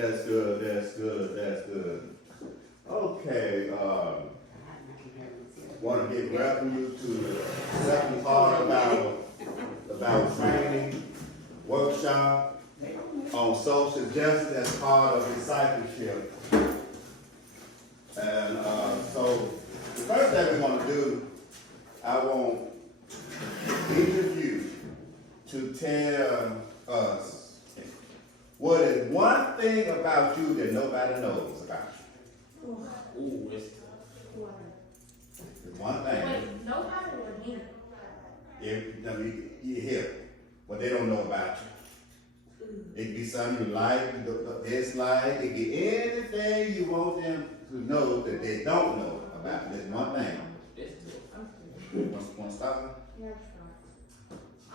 That's good, that's good, that's good. Okay, want to get welcome you to the second part about training workshop on social justice as part of discipleship. And so the first thing we want to do, I want each of you to tell us what is one thing about you that nobody knows about you. Ooh, it's One thing. Wait, nobody or me? You hear what they don't know about you. It can be something you like, you dislike, it can be anything you want them to know that they don't know about you. That's one thing. Want to start? Yeah, sure. I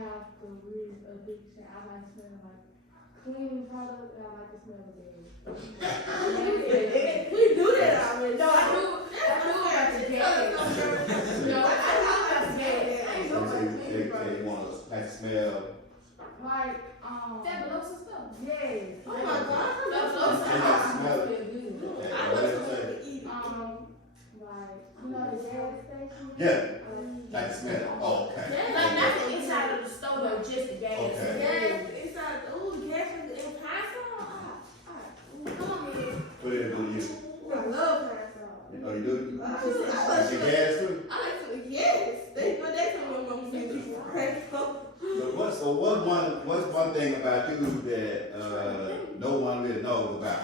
have the weird addiction. I like smelling like clean products, and I like to smell bad. We do that already. No, I do about the gas. No, I do about the gas. I ain't know about clean They products. want to smell. Like, Fabulosa stuff. yes. Oh my God. They like to smell it. Good. I What love they say? to eat. Like, you know the gas station? Yeah, like to smell it. Oh, okay. Like, not the inside of the stove, though, just the gas. Okay. Yes, it's like, ooh, gas and pine salt. Come on, man. Put it in you. I love pine salt. Oh, you do? I Like the gas too? like to, yes. They told my mom said you were crazy. What's one thing about you that no one really knows about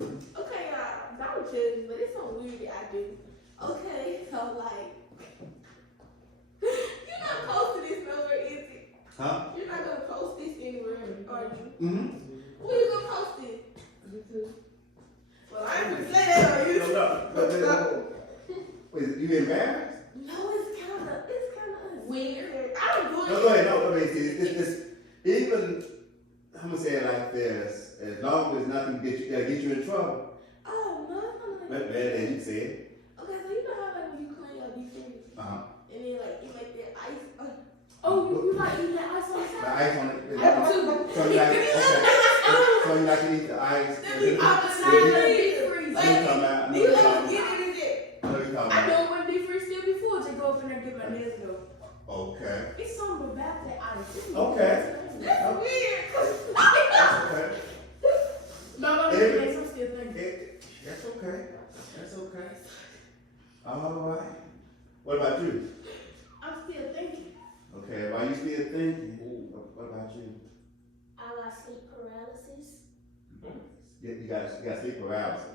you? Okay, don't judge me, but it's so weird that I do. Okay, so like, you're not posting this nowhere, is it? Huh? You're not gonna post this anywhere, are you? Mm-hmm. Where you gonna post it? YouTube. Well, I ain't gonna say that on YouTube. No. Wait, you embarrassed? No, it's kind of Weird. I don't do No, it. go ahead. No, it's even, I'm gonna say it like this, as long as nothing get you in trouble. Oh, no. But then you say it. Okay, so you know how like when you clean your deep freeze, Uh-huh. and then like you make that ice. Oh, you like eating that ice on the The side? ice on it. I do too. So you like, okay. So you like to eat the ice. Let me pop the Yeah. side of the deep freeze. I know you talking about. Do you ever get it in there? I know you talking I about. know when deep freeze still before to go up in there and get my nails done. Okay. It's something about that ice. Okay. That's weird. That's okay. No, I'm still thinking. That's okay. That's okay. All right. What about you? I'm still thinking. Okay, while you still thinking, what about you? I got sleep paralysis. You got sleep paralysis.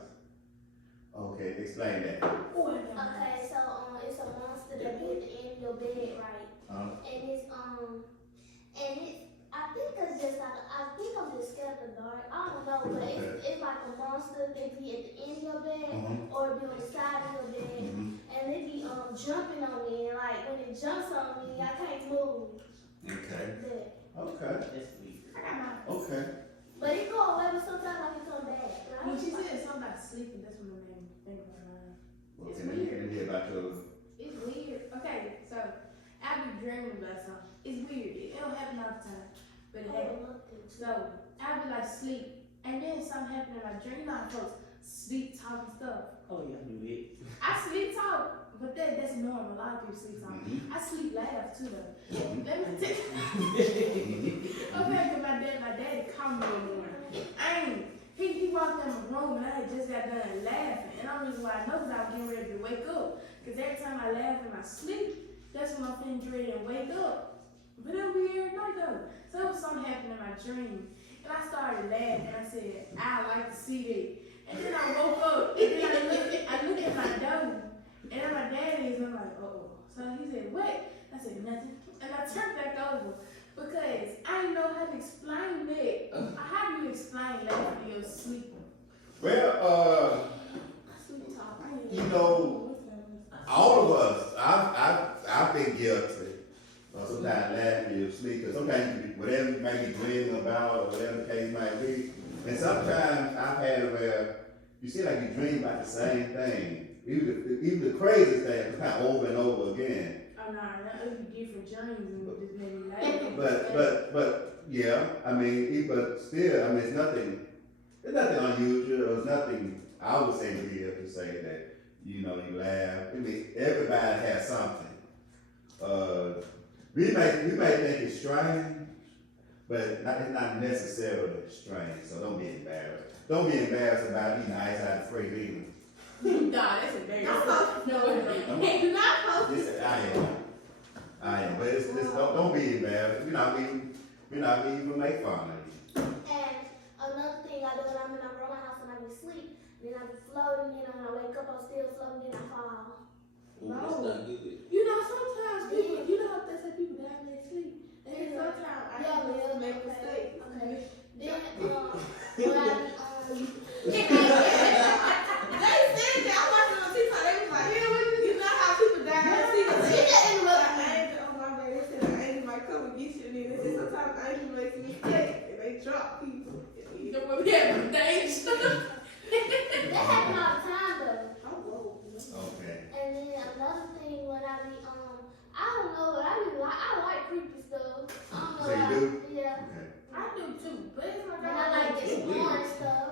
Okay, explain that. Okay, so it's a monster that be at the end of your bed, right? And it's I think it's just like I think I'm just scared of the dark. I don't know, but it's like a monster that be at the end of your bed or it be on the side of your bed, and it be jumping on me. And like when it jumps on me, I can't move. Okay. Yeah. Okay. That's weird. I got my. Okay. But it go away, but sometimes like it come back. When she said something about sleeping, that's what made me think about mine. Well, can you hear about your? It's weird. Okay, so I be dreaming about something. It's weird. It don't happen all the time, but it happens. So I be like sleep, and then something happen in my dream. You know how folks sleep talk and stuff. Oh, yeah, I knew it. I sleep talk, but that's normal. A lot of people sleep talk. I sleep laugh too though. Let me tell you. Okay, cause my daddy called me one morning. He walked in my room and I had just got done laughing. And the only reason why I know is I was getting ready to wake up. Cause every time I laugh in my sleep, that's when I'm feeling ready to wake up. But it'll be every night though. So it was something happened in my dream. And I started laughing and I said, I like to see that. And then I woke up and then I looked at my door. And then my daddy is, I'm like, uh-oh. So he said, what? I said, nothing. And I turned back over because I didn't know how to explain that. How do you explain that when you're sleeping? Well, Sleep talk. you know, all of us, I've been guilty of sometimes laughing in your sleep, because sometimes whatever you may be dreaming about or whatever the case might be, and sometimes I've had it where you see like you dream about the same thing. Even the craziest thing is kind of over and over again. Oh no, that would be different dreams and it just made me laugh. But yeah, I mean, but still, I mean, it's nothing unusual, or it's nothing, I would say, weird to say that, you know, you laugh. I mean, everybody has something. We may think it's strange, but it's not necessarily strange, so don't be embarrassed. Don't be embarrassed about eating ice out of the fridge either. Nah, that's embarrassing. No. You're not supposed to. Yes, I am, but it's don't be embarrassed. We're not even make fun of you. And another thing I do when I'm in my grandma's house and I be asleep, then I be floating, and when I wake up, I'm still floating, then I fall. Ooh, that's not good. You know, sometimes people, you know how they say people die in their sleep? They say sometimes I just make mistakes. Okay. Then, when I They said that, I watched it on TikTok, they was like, you know how people die in their sleep? Oh my bad, they said an angel might come and get you, and then they said sometimes an angel makes mistakes, and they drop people. You know what? Yeah, thanks. that happen all the time though. Okay. And then another thing when I be I don't know, but I like creepy stuff. I don't know. So you do? Yeah. Okay. I do too, but it's like And I like exploring stuff.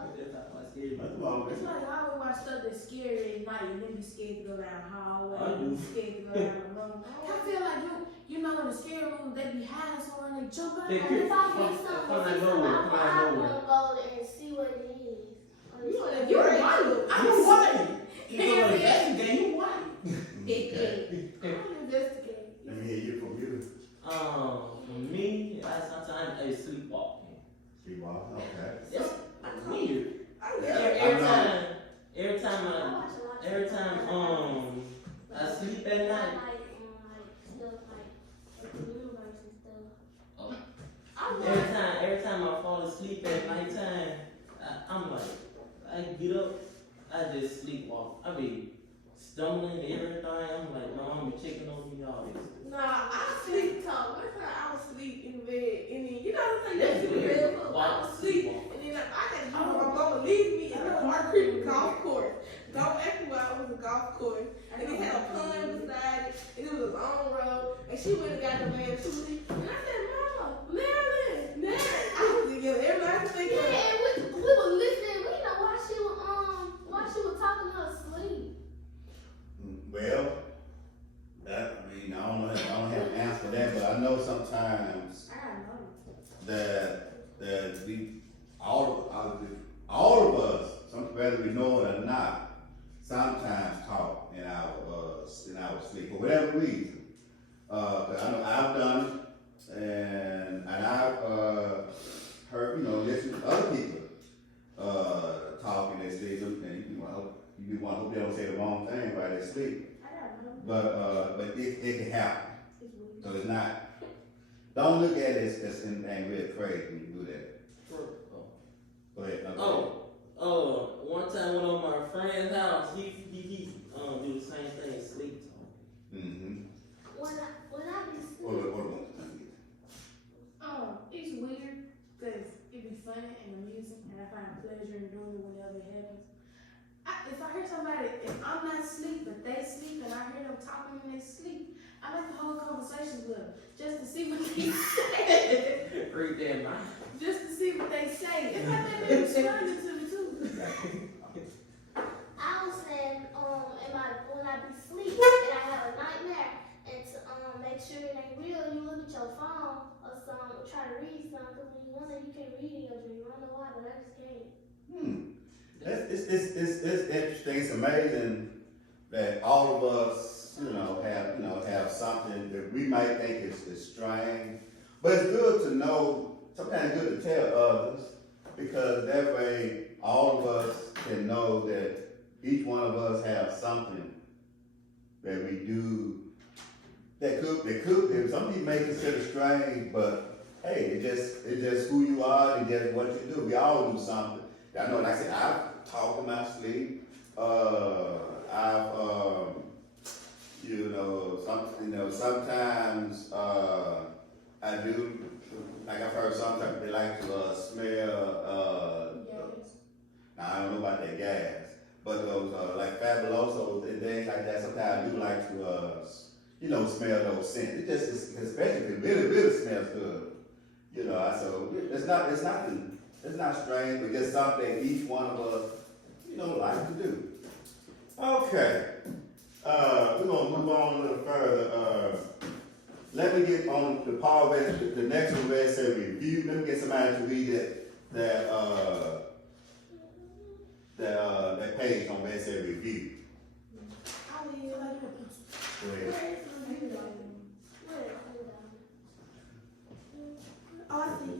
Nothing wrong with It's it. like I always watch stuff that's scary at night and then be scared to go down the hallway. I do. Be scared to go down the room. I feel like you know in the scary room they be hiding somewhere and they jump out. They And creep. if I get something, I want to go there and see what it is. You're white. I'm white. You know what investigate, you white. Okay. I'm investigate. Let me hear you from you. For me, sometimes I sleepwalking. Sleepwalk. Okay. That's weird. Yeah, Every time I sleep at night. Every time I fall asleep at nighttime, I'm like, I get up, I just sleepwalk. I be stumbling and everything. I'm like, my mom be checking on me all this. Nah, I sleep talk. One time I was asleep in the bed, and then you know what I'm saying? You in the bed, I was asleep, and then I had to my mama leave me in the Park Creek golf course. Don't ask me why it was a golf course. And it had a pond beside it, and it was a long road, and she went and got the man to me. And I said, Mama, Marilyn. I was together. Everybody was thinking. Yeah, and we were listening. We know why she was talking to us asleep. Well, I don't have an answer for that, but I know sometimes that we all of us, whether we know it or not, sometimes talk in our sleep for whatever reason. 'Cause I know I've done it, and I've heard, listen to other people talk in their sleep, and you want to hope they don't say the wrong thing while they sleep. But it can happen. So it's not. Don't look at it as anything real crazy when you do that. Go ahead. One time went on my friend's house. He do the same thing, sleep talk. When I be asleep. Hold on. It's weird because it be funny and amusing, and I find pleasure in doing it whenever it happens. If I hear somebody, if I'm not asleep, but they sleep, and I hear them talking in their sleep, I like to hold conversations with them just to see what they say. Read that mind. Just to see what they say. It's like they be responding to me too. I was saying, when I be asleep and I have a nightmare, and to make sure it ain't real, you look at your phone or something, or try to read something, because when you want it, you can read it in your dream. I don't know why, but I just can't. It's interesting. It's amazing that all of us, have something that we might think is strange, but it's good to know. Sometimes it's good to tell others, because that way all of us can know that each one of us have something that we do that could. Some people may consider strange, but hey, it's just who you are and just what you do. We all do something. I know, like I said, I've talked in my sleep. Sometimes I do. Like I've heard sometimes they like to smell. Now I don't know about that gas, but those like fabulosos and things like that. Sometimes I do like to smell those scents. It just, especially if it really, really smells good. You know, so it's not strange, but just something each one of us, you know, like to do. Okay. We're gonna move on a little further. Let me get on the Paul read the next one where it says review. Let me get somebody to read that page on where it says review. I will. Go ahead. Oh, I see.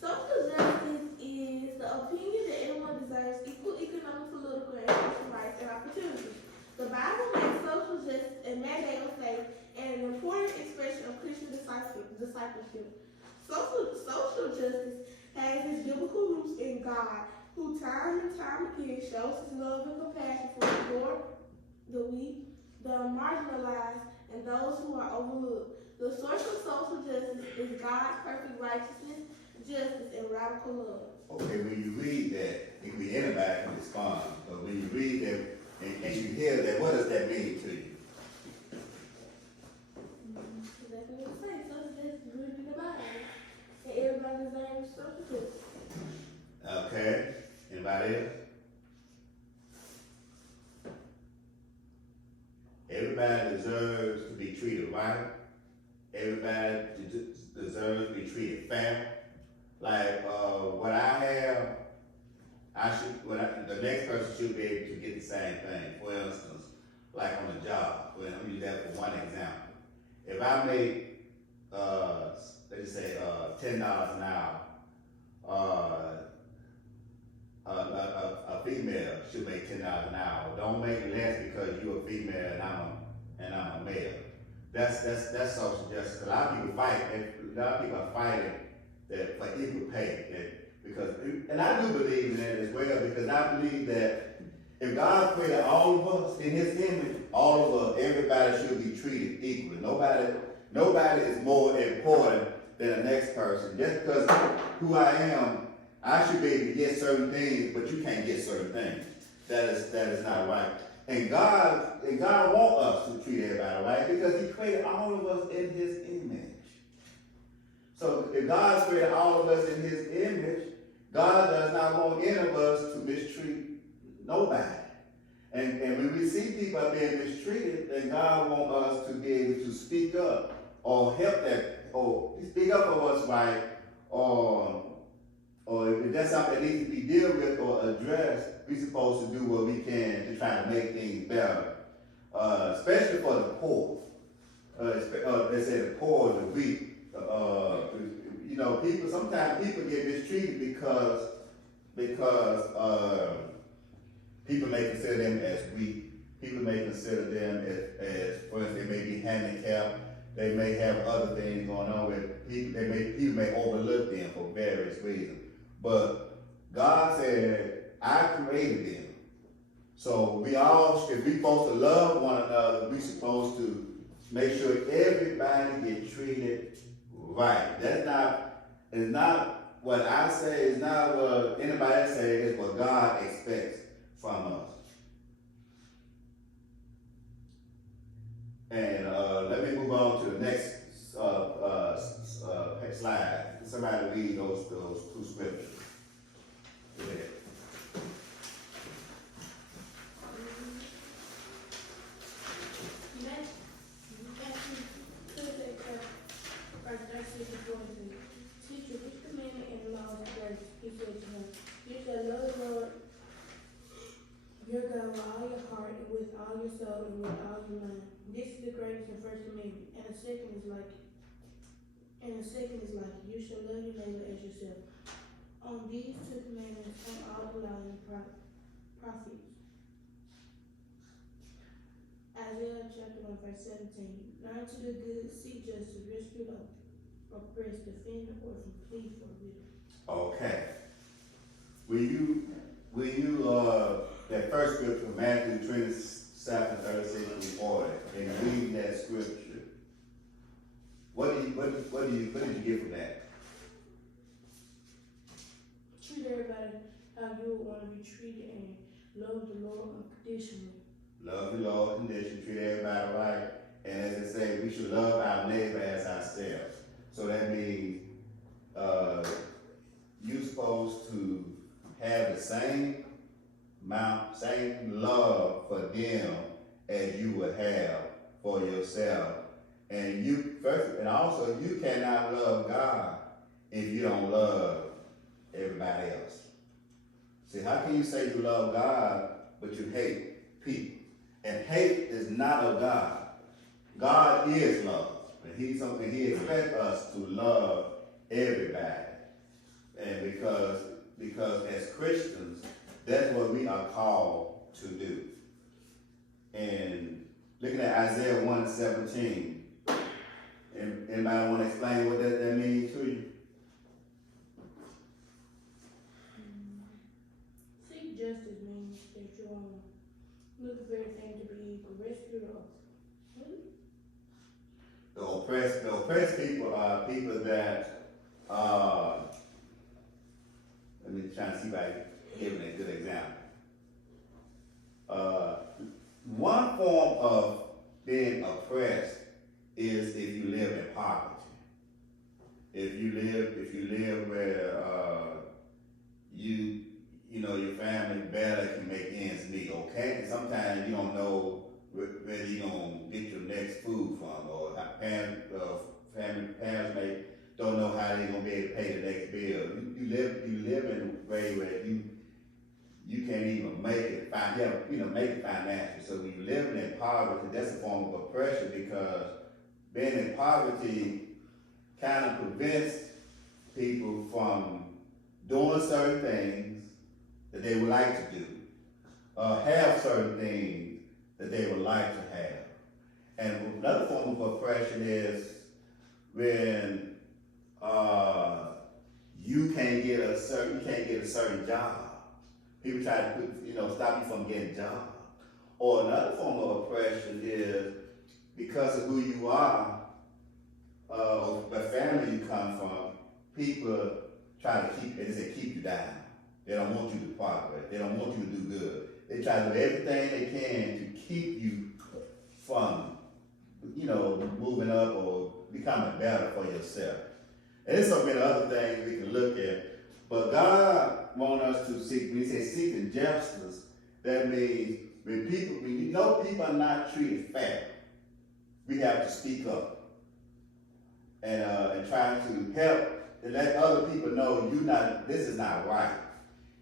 Social justice is the opinion that everyone deserves equal economic, political, and social rights and opportunities. The Bible makes social justice a mandate of faith and an important expression of Christian discipleship. Social justice has its biblical roots in God, who time and time again shows his love and compassion for the poor, the weak, the marginalized, and those who are overlooked. The source of social justice is God's perfect righteousness, justice, and radical love. Okay, when you read that, it can be anybody can respond, but when you read that and you hear that, what does that mean to you? That's what it says. Social justice is rooted in the Bible, and everybody deserves social justice. Okay, anybody else? Everybody deserves to be treated right. Everybody deserves to be treated fair. Like what I have, the next person should be able to get the same thing. For instance, like on the job. Well, let me use that for one example. If I make, let's say, $10 an hour, a female should make $10 an hour. Don't make it less because you're a female and I'm a male. That's social justice. A lot of people are fighting that for equal pay. And I do believe in that as well, because I believe that if God created all of us in His image, all of us, everybody should be treated equally. Nobody is more important than the next person. Just because who I am, I should be able to get certain things, but you can't get certain things. That is not right. And God wants us to treat everybody right because He created all of us in His image. So if God created all of us in His image, God does not want any of us to mistreat nobody. And when we see people being mistreated, then God wants us to be able to speak up or help that, or speak up for what's right, or if that's something that needs to be dealt with or addressed, we're supposed to do what we can to try to make things better, especially for the poor. They say the poor and the weak. Sometimes people get mistreated because people may consider them as weak. People may consider them as for instance, they may be handicapped. They may have other things going on with people. People may overlook them for various reasons. But God said, I created them. So if we're supposed to love one another, we're supposed to make sure everybody gets treated right. It's not what I say, it's not what anybody else says, it's what God expects from us. And let me move on to the next slide. Somebody read those two scriptures. Go ahead. Teacher, which commandment in the law is great? He said to him, you shall love the Lord your God with all your heart and with all your soul and with all your mind. This is the greatest and first commandment. And the second is like it. You shall love your neighbor as yourself. On these two commandments hang all the law and the prophets. Isaiah chapter 1 verse 17. Learn to do good, seek justice, rescue the oppressed, defend the orphan, plead for a widow. Okay. Will you that first scripture, Matthew 27, 36 through 40, and reading that scripture, what did you get from that? Treat everybody how you would want to be treated and love the Lord unconditionally. Love the Lord unconditionally, treat everybody right. And as it says, we should love our neighbor as ourselves. So that means, you're supposed to have the same love for them as you would have for yourself. And also you cannot love God if you don't love everybody else. See, how can you say you love God, but you hate people? And hate is not of God. God is love. And he expects us to love everybody. And because as Christians, that's what we are called to do. And looking at Isaiah 1:17, anybody want to explain what that means to you? Seek justice means that you're looking for everything to be rescued or The oppressed people are people that, let me try to see if I can give a good example. One form of being oppressed is if you live in poverty. If you live where your family barely can make ends meet, okay? Sometimes you don't know where you're gonna get your next food from, or parents don't know how they're gonna be able to pay the next bill. You live in a way where you can't even make it financially. So when you live in poverty, that's a form of oppression, because being in poverty kind of prevents people from doing certain things that they would like to do, have certain things that they would like to have. And another form of oppression is when you can't get a certain job. People try to stop you from getting a job. Or another form of oppression is because of who you are, or the family you come from, people try to keep you down. They don't want you to progress. They don't want you to do good. They try to do everything they can to keep you from, moving up or becoming better for yourself. And there's so many other things we can look at. But God wants us to seek, when he says seeking justice, that means when you know people are not treated fair, we have to speak up and try to help and let other people know this is not right.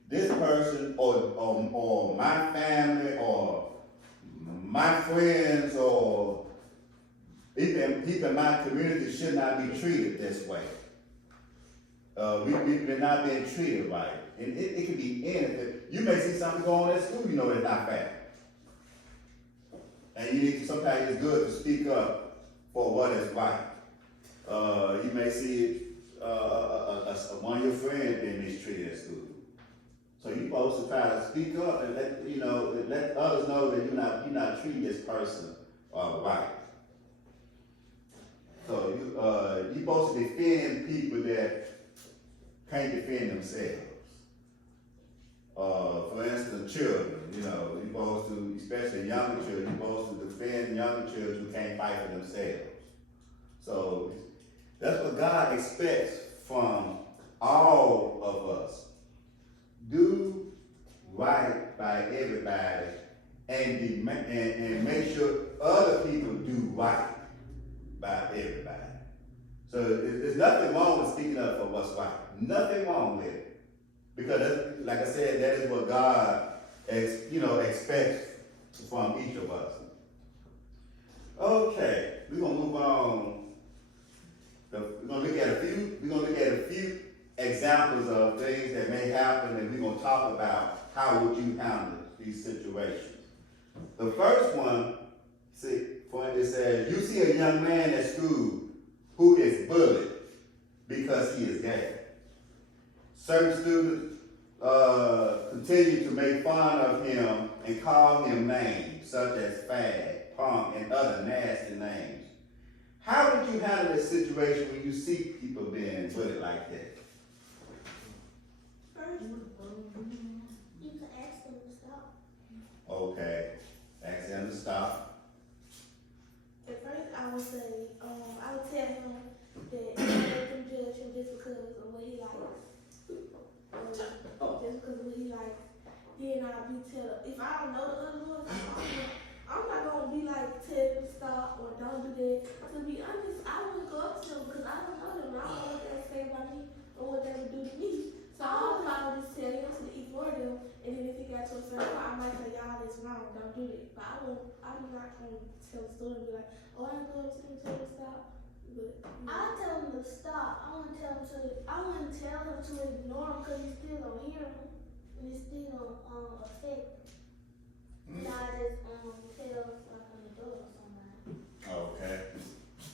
This person or my family or my friends or people in my community should not be treated this way. We're not being treated right. And it can be anything. You may see something going on at school, it's not fair. And sometimes it's good to speak up for what is right. You may see one of your friends being mistreated at school. So you're supposed to try to speak up and let others know that you're not treating this person right. So you're supposed to defend people that can't defend themselves. For instance, children, you're supposed to, especially younger children, you're supposed to defend younger children who can't fight for themselves. So that's what God expects from all of us. Do right by everybody and make sure other people do right by everybody. So there's nothing wrong with speaking up for what's right. Nothing wrong with it. Because like I said, that is what God expects from each of us. Okay, we're gonna move on. We're gonna look at a few examples of things that may happen, and we're gonna talk about how would you handle these situations. The first one, it says, you see a young man at school who is bullied because he is gay. Certain students continue to make fun of him and call him names such as fag, punk, and other nasty names. How would you handle this situation when you see people being bullied like that? First, you can ask them to stop. Okay, ask them to stop. At first, I would say, I would tell him that say like, just because we like, then I'll be tell. If I don't know the other ones, I'm not gonna be like tell them stop or don't do that. To be honest, I wouldn't go up to them because I don't know them. I don't know what they say about me or what they would do to me. So I'll probably just tell him to ignore them, and then if he got to a certain point, I might say, y'all, that's wrong, don't do that. But I'm not gonna tell the student, be like, oh, I go up to them, tell them to stop. But I tell them to stop. I wouldn't tell them to ignore him because you still gonna hear him. And it's still gonna affect. Not just tell like an adult or somebody. Okay.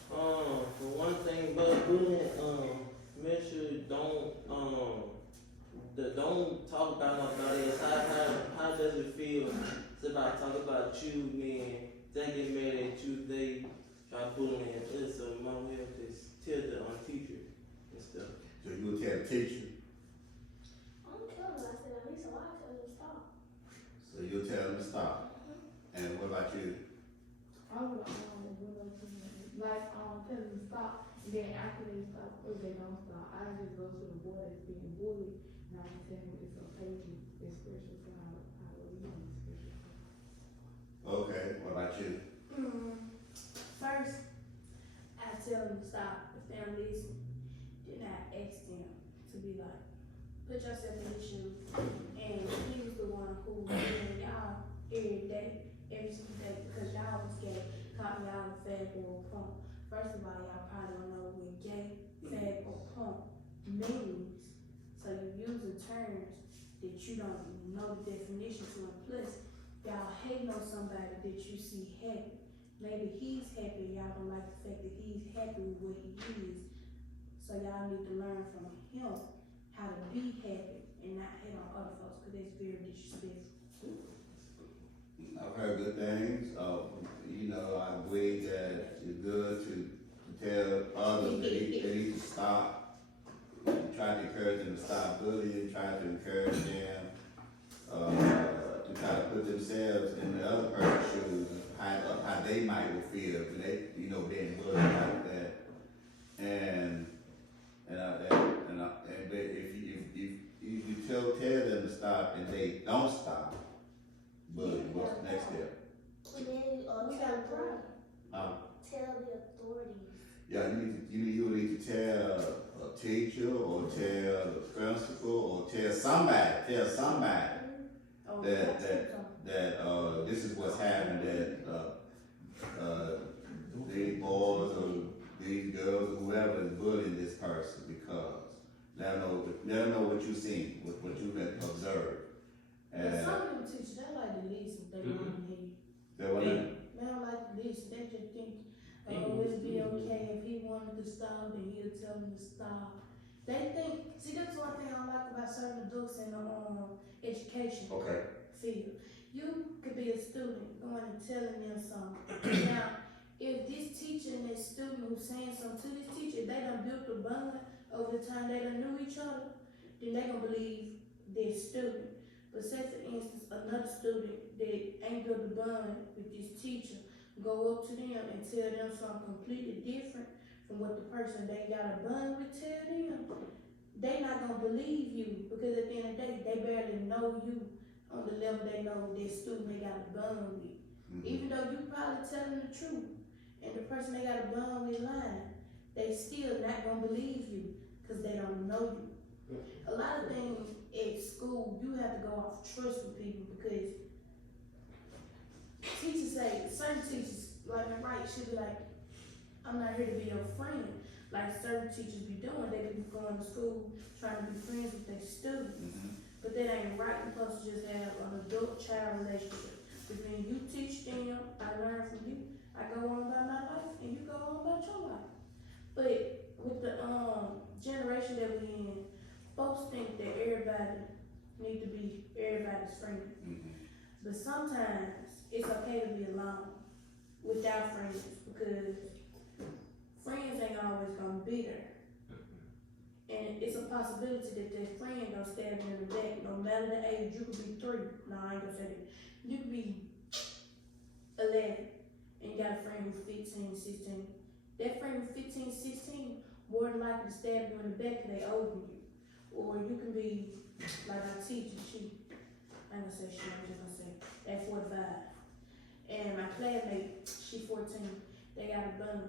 For one thing about bullying, make sure you don't talk about nobody else. How does it feel? Somebody talk about you, man, they get mad at you, they try bullying us. So my way of just tell the teacher and stuff. So you will tell the teacher. I don't tell them. I said at least, so I tell them to stop. So you'll tell them to stop. And what about you? I would like tell them to stop, and then after they stop, if they don't stop, I just go to the boy that's being bullied, and I just tell him it's okay to express yourself how you want to express yourself. Okay, what about you? First, I tell them to stop. If they don't listen, then I ask them to be like, put yourself in his shoes, and he was the one who was doing y'all every day, every single day, because y'all was gay, caught me out of fag or punk. First of all, y'all probably don't know what gay, fag, or punk means, so you using terms that you don't know the definition to, and plus, y'all hating on somebody that you see happy. Maybe he's happy, y'all don't like the fact that he's happy with what he is, so y'all need to learn from him how to be happy and not hate on other folks, because that's very disrespectful. I've heard good things. I believe that it's good to tell others that they need to stop. Try to encourage them to stop bullying, try to encourage them to try to put themselves in the other person's shoes, how they might feel when they, being bullied like that. But if you tell them to stop and they don't stop, bullying, what's the next step? And then tell the authorities. Yeah, you need to tell a teacher or tell the principal or tell somebody that this is what's happened, that these boys or these girls or whoever is bullying this person, because let them know what you've seen, what you've observed. But some of them teachers, they like to listen, they don't want to hear you. They don't like to listen, they just think, oh, it'll be okay if he wanted to stop, then he'll tell them to stop. They think, see, that's one thing I don't like about certain adults in the education field. You could be a student going and telling them something. Now, if this teacher and this student who's saying something to this teacher, they done built a bond over the time they done knew each other, then they gonna believe their student. But say for instance, another student that ain't built a bond with this teacher, go up to them and tell them something completely different from what the person they got a bond with tell them, they not gonna believe you, because at the end of the day, they barely know you on the level they know their student they got a bond with. Even though you probably telling the truth, and the person they got a bond with lying, they still not gonna believe you, because they don't know you. A lot of things at school, you have to go off trust with people, because teachers say, certain teachers, like right, should be like, I'm not here to be your friend. Like certain teachers be doing, they be going to school trying to be friends with their students. But that ain't right. You're supposed to just have an adult-child relationship. Between you teach them, I learn from you, I go on by my life, and you go on about your life. But with the generation that we in, folks think that everybody need to be everybody's friend. But sometimes it's okay to be alone without friends, because friends ain't always gonna be there. And it's a possibility that that friend gonna stab you in the back, no matter the age. You could be 3. No, I ain't gonna say that. You could be 11 and you got a friend who's 15, 16. That friend who's 15, 16 more than likely to stab you in the back because they older than you. or you can be like our teacher. I'm gonna say she. I'm just gonna say at 45. And my classmate, she 14. They got a bun.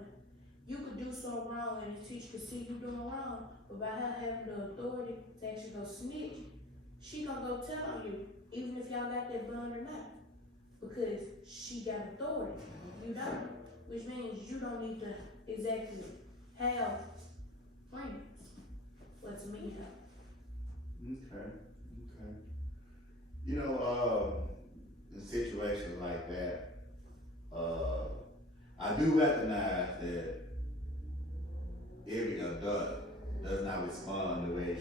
You could do something wrong, and the teacher could see you doing wrong. But by her having the authority to actually go snitch, she gonna go tell on you, even if y'all got that bun or not, because she got authority. You don't, which means you don't need to exactly have friends. But to me, Okay. You know, in situations like that, I do recognize that every adult does not respond the way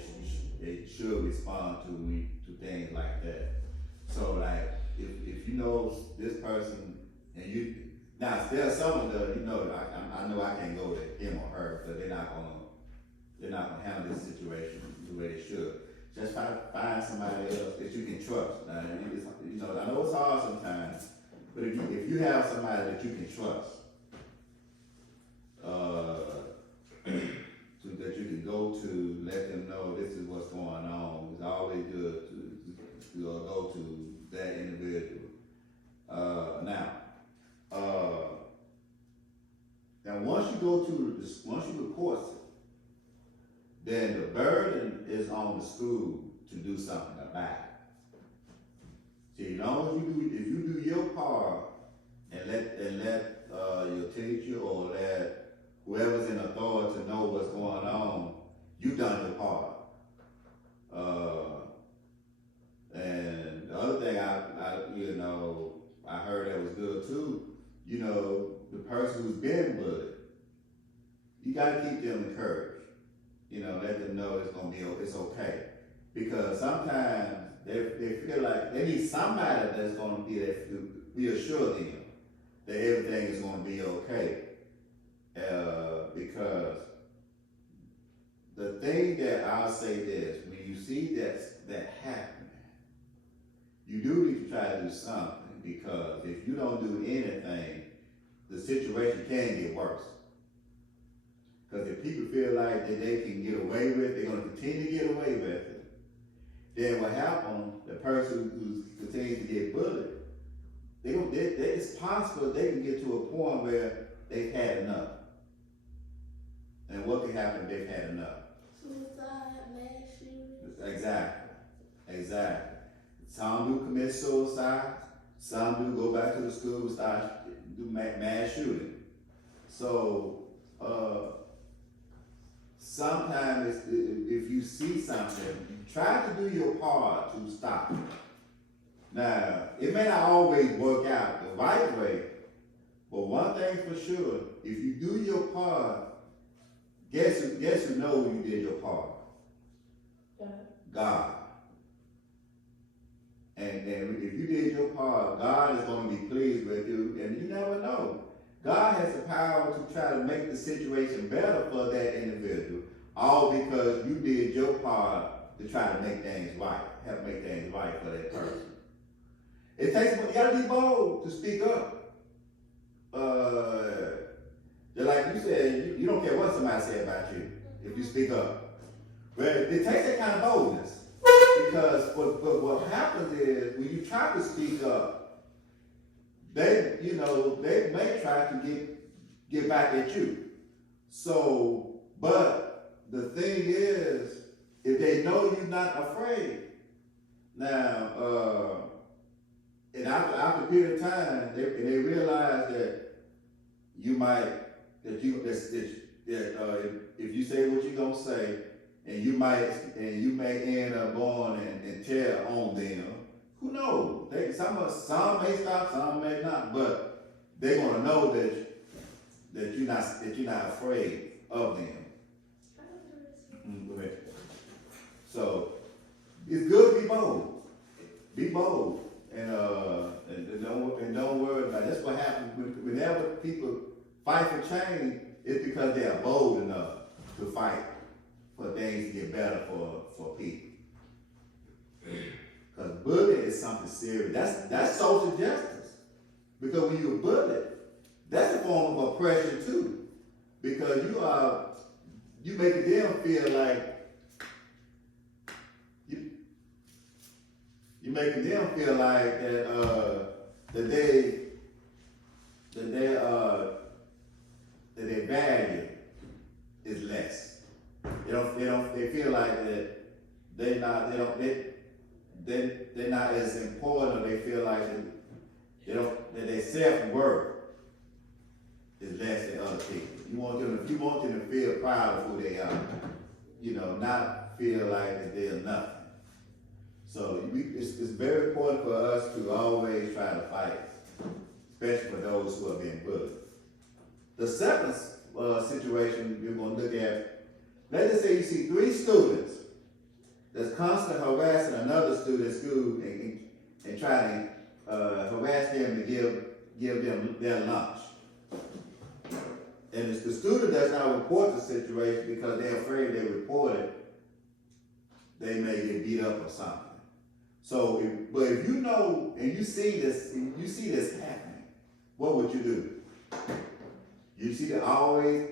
they should respond to things like that. So, like, if you know this person, and you now there's some of the, you know, I know I can't go to him or her, but they're not gonna handle this situation the way they should. Just try to find somebody else that you can trust. Now, you know, I know it's hard sometimes, but if you have somebody that you can trust, that you can go to, let them know this is what's going on. It's always good to go to that individual. Now once you report it, then the burden is on the school to do something about it. See, as long as if you do your part and let your teacher or let whoever's in authority to know what's going on, you've done your part. And the other thing I heard that was good too, you know, the person who's been bullied, you gotta keep them encouraged. You know, let them know it's okay. Because sometimes they feel like they need somebody that's gonna be there to reassure them that everything is gonna be okay. Because the thing that I'll say this, when you see that happening, you do need to try to do something, because if you don't do anything, the situation can get worse. Because if people feel like that they can get away with it, they're going to continue to get away with it, then what happens, the person who continues to get bullied, it's possible they can get to a point where they've had enough. And what can happen if they've had enough? Suicide, mass shooting. Exactly. Some do commit suicide. Some do go back to the school and start do mass shooting. So sometimes if you see something, try to do your part to stop it. Now, it may not always work out the right way, but one thing for sure, if you do your part, guess who knows you did your part? God. And if you did your part, God is going to be pleased with you, and you never know. God has the power to try to make the situation better for that individual, all because you did your part to try to make things right, help make things right for that person. It takes, you gotta be bold to speak up. Just like you said, you don't care what somebody say about you if you speak up. But it takes that kind of boldness. Because what happens is when you try to speak up, they may try to get back at you. So, but the thing is, if they know you're not afraid, now, and after a period of time, they realize that if you say what you're gonna say, and you may end up going and tear on them. Who knows? Some may stop, some may not, but they're gonna know that you're not afraid of them. Go ahead. So it's good to be bold. Be bold, and don't worry about it. That's what happens whenever people fight for change. It's because they are bold enough to fight for things to get better for people. Because bullying is something serious. That's social justice. Because when you're bullied, that's a form of oppression too. Because you making them feel like making them feel like that their value is less. They feel like that they're not as important, or they feel like that their self-worth is less than other people. You want them to feel proud of who they are, not feel like that they're nothing. So it's very important for us to always try to fight, especially for those who have been bullied. The second situation we're going to look at, let's just say you see 3 students that's constantly harassing another student in school and trying to harass them to give them their lunch. And it's the student does not report the situation because they're afraid they report it, they may get beat up or something. So, but if you know and you see this happening, what would you do? You see they're always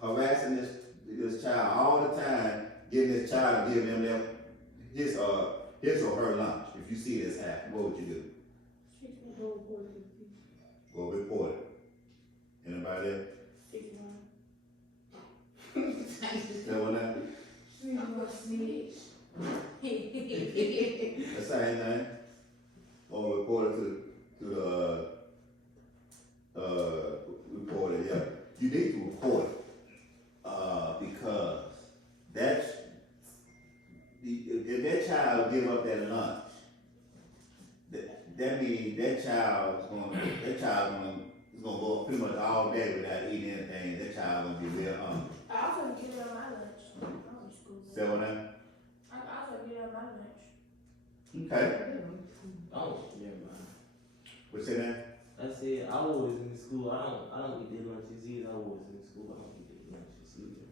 harassing this child all the time, getting this child to give them his or her lunch. If you see this happen, what would you do? Go report it. Anybody else? That one there? The same thing. Or report it to the report it, yeah. You need to report it. Because if that child give up that lunch, that means that child is gonna go pretty much all day without eating anything. That child gonna be real hungry. I also get it on my lunch. I'm in school. Say what now? I also get it on my lunch. Okay. Oh, never mind. What's that? I said I was in school. I don't get their lunches either. I was in school. I don't get their lunches either.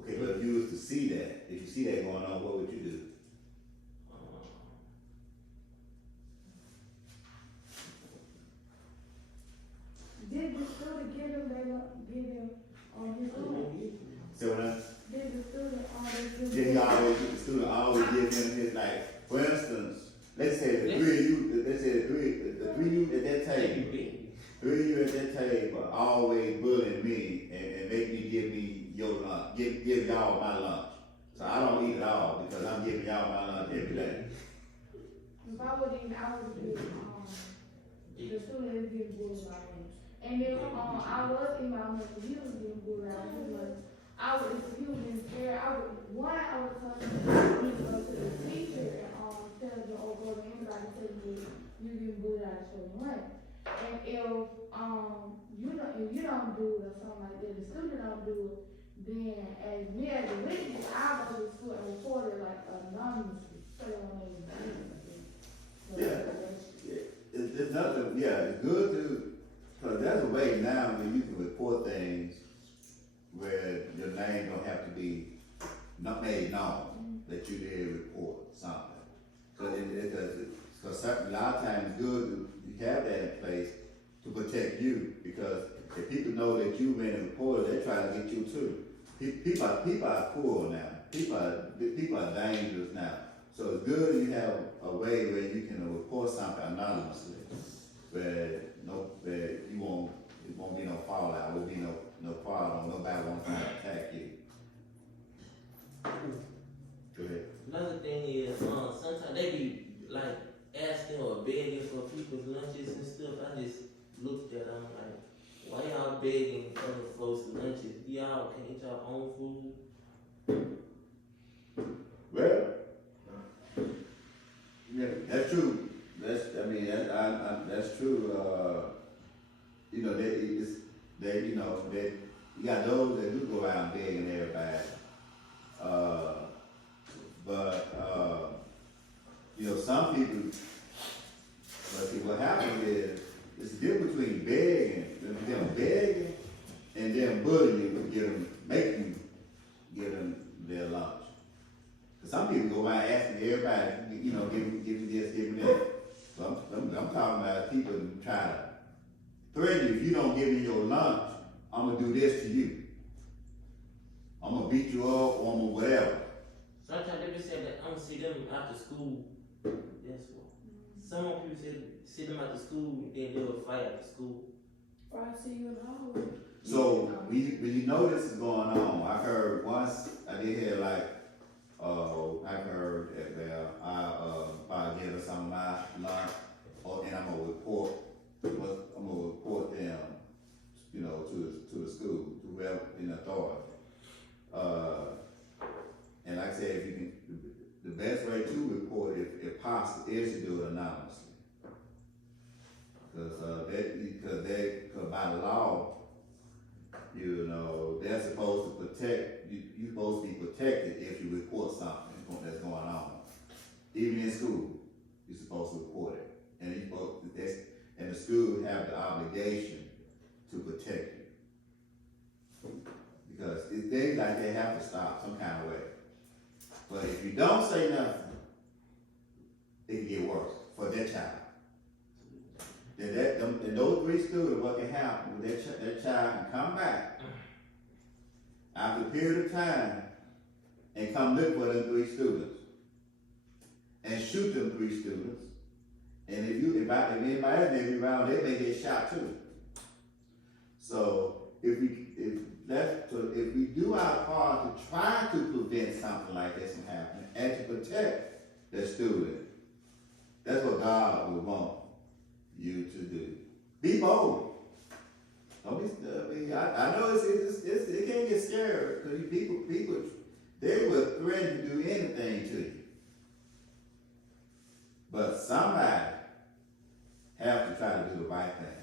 Okay, but if you was to see that, if you see that going on, what would you do? Did the student give him on his own? Say what now? Did the student always Then the student always give him his, like, for instance, let's say the three of you at that table, 3 of you at that table always bullying me and make me give me your lunch, give y'all my lunch. So I don't eat it all because I'm giving y'all my lunch every day. If I would eat, I would do the student is getting bullied by him. And then I was in my lunch, he was getting bullied out of his lunch. If he was in there, I would come to the teacher and tell them, go to anybody tell you getting bullied out of your lunch. And if you don't do it or something like that, the student don't do it, then as me as a witness, I go to school and report it like anonymously. So they don't even do it. It's nothing, it's good to, because there's a way now where you can report things where your name don't have to be not made known that you did report something. Because a lot of times it's good to have that in place to protect you, because if people know that you've been reported, they're trying to get you too. People are cruel now. People are dangerous now. So it's good you have a way where you can report something anonymously, where it won't be no fallout, there won't be no problem, nobody won't try to attack you. Go ahead. Another thing is, sometimes they be like asking or begging for people's lunches and stuff. I just looked at them like, why y'all begging other folks' lunches? Y'all can't eat your own food? Well, yeah, that's true. That's true. You got those that do go around begging everybody. Some people, but see what happens is, it's the difference between them begging and them bullying you make you give them their lunch. Cause some people go around asking everybody, give me this, give me that. So I'm talking about people who try to threaten you. If you don't give me your lunch, I'm gonna do this to you. I'm gonna beat you up or I'm gonna whatever. Sometimes they just say that I'm gonna see them after school. That's what. Some people say see them after school, then they'll fight after school. Or I see you in the hallway. So when you know this is going on, I heard once I did hear like I heard that I'll give her some of my lunch, and I'm gonna report them, you know, to the school, to whoever in authority. And like I said, if you can, the best way to report, if possible, is to do it anonymously. Because by law, you know, they're supposed to protect you. You're supposed to be protected if you report something that's going on. Even in school, you're supposed to report it, and the school have the obligation to protect you, because it's things like they have to stop some kind of way. But if you don't say nothing, it can get worse for that child. And those 3 students, what can happen with that child can come back after a period of time and come look for them 3 students and shoot them 3 students. And if anybody else may be around, they may get shot too. So if we do our part to try to prevent something like this from happening and to protect the student, that's what God would want you to do. Be bold. Don't be. I know it can get scary because people they will threaten to do anything to you. But somebody have to try to do the right thing.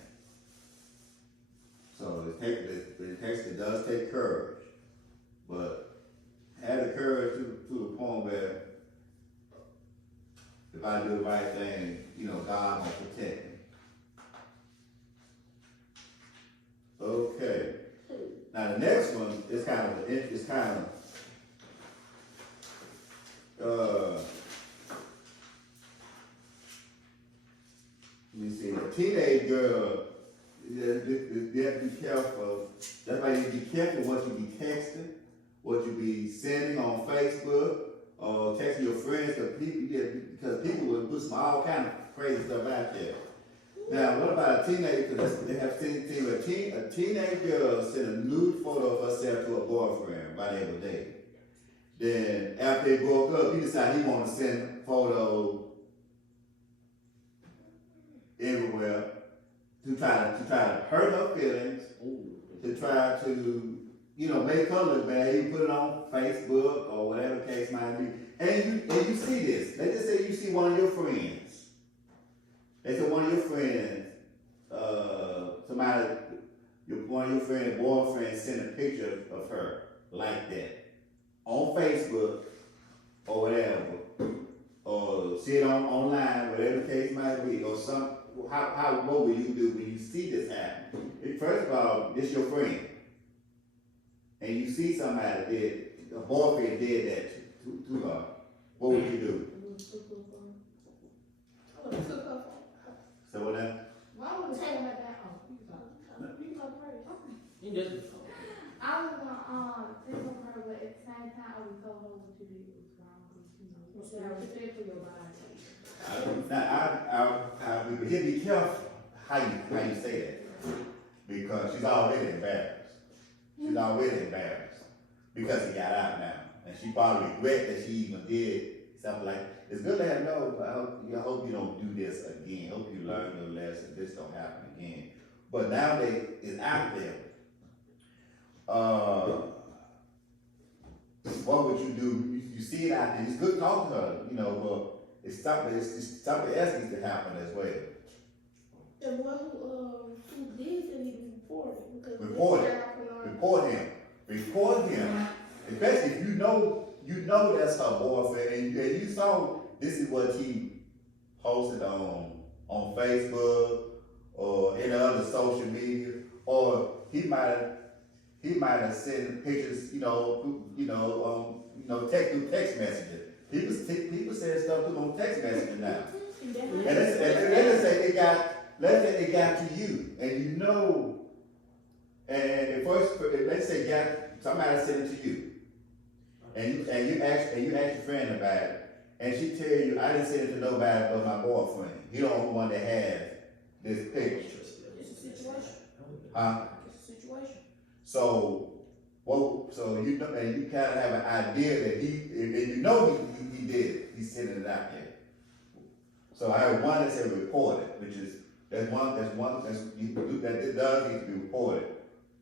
So it does take courage, but have the courage to the point where if I do the right thing, you know, God will protect me. Okay. Now the next one is kind of let me see, a teenage girl, you have to be careful. That's why you be careful what you be texting, what you be sending on Facebook, or texting your friends, because people will put all kind of crazy stuff out there. Now, what about a teenager? Because they have seen a teenage girl send a nude photo of herself to a boyfriend while they were dating. Then, after they broke up, he decided he wanted to send photos everywhere to try to hurt her feelings, to try to, you know, make her look bad. You put it on Facebook or whatever the case might be, and you see this. Let's just say you see one of your friends. They said one of your friends, one of your friend's boyfriend sent a picture of her like that on Facebook or whatever, or see it online, whatever the case might be, or some. What will you do when you see this happen? First of all, this your friend, and you see somebody a boyfriend did that to her. What would you do? I would have took her phone. So what that? Why would I take her back home? You go first. You just I was gonna think of her, but at the same time, I would tell her what you did was wrong. You know, respect for your body. But here, be careful how you say that, because she's already embarrassed. She's already embarrassed because he got out now, and she probably regret that she even did something like. It's good to have know, but I hope you don't do this again. Hope you learn your lesson. This don't happen again. But nowadays, it's out there. What would you do? You see it out there. It's good to talk to her, you know, but it's something else needs to happen as well. And one who did it need to be reported. Report him. Especially if you know that's her boyfriend, and you saw this is what he posted on Facebook or any other social media, or he might have sent pictures, text messages. People send stuff on text messages now, and let's say it got to you, and you know, and let's say somebody sent it to you, and you ask your friend about it, and she tell you, I didn't send it to nobody but my boyfriend. He the only one that has this picture. It's a situation. Huh? It's a situation. So, so you know, and you kind of have an idea that he did it. He's sending it out there. So I have one that said reported, which is that it does need to be reported.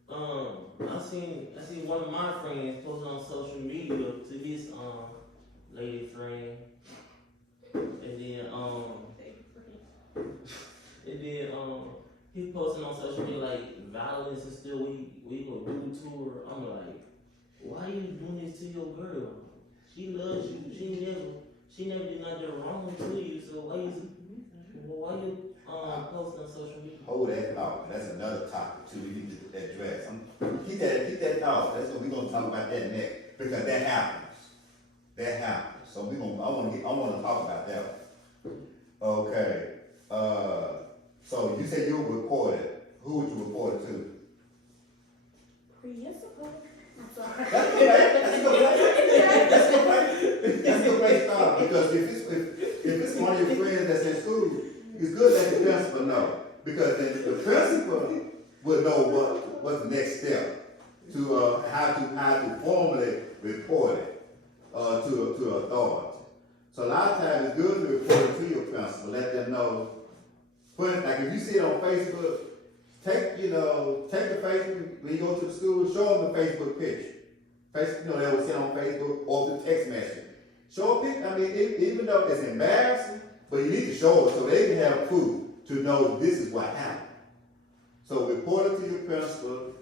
I seen one of my friends posting on social media to his lady friend, and then he posting on social media like violence and still we gonna do to her. I'm like, why you doing this to your girl? She loves you. She never did nothing wrong to you. So why you posting on social media? Hold that thought. That's another topic too. We need to address. Keep that thought. That's what we're gonna talk about that next, because that happens. That happens. So I want to talk about that one. Okay. So you said you reported. Who would you report it to? Principal. I'm sorry. That's a good place to start, because if it's one of your friends that's in school, it's good that the principal know, because then the principal will know what's the next step to how to formally report it to authority. So a lot of times it's good to report it to your principal, let them know. Like if you see it on Facebook, take the Facebook when you go to the school, show them the Facebook picture. They will send on Facebook or the text message. Show a picture. I mean, even though it's embarrassing, but you need to show it so they can have proof to know this is what happened. So report it to your principal,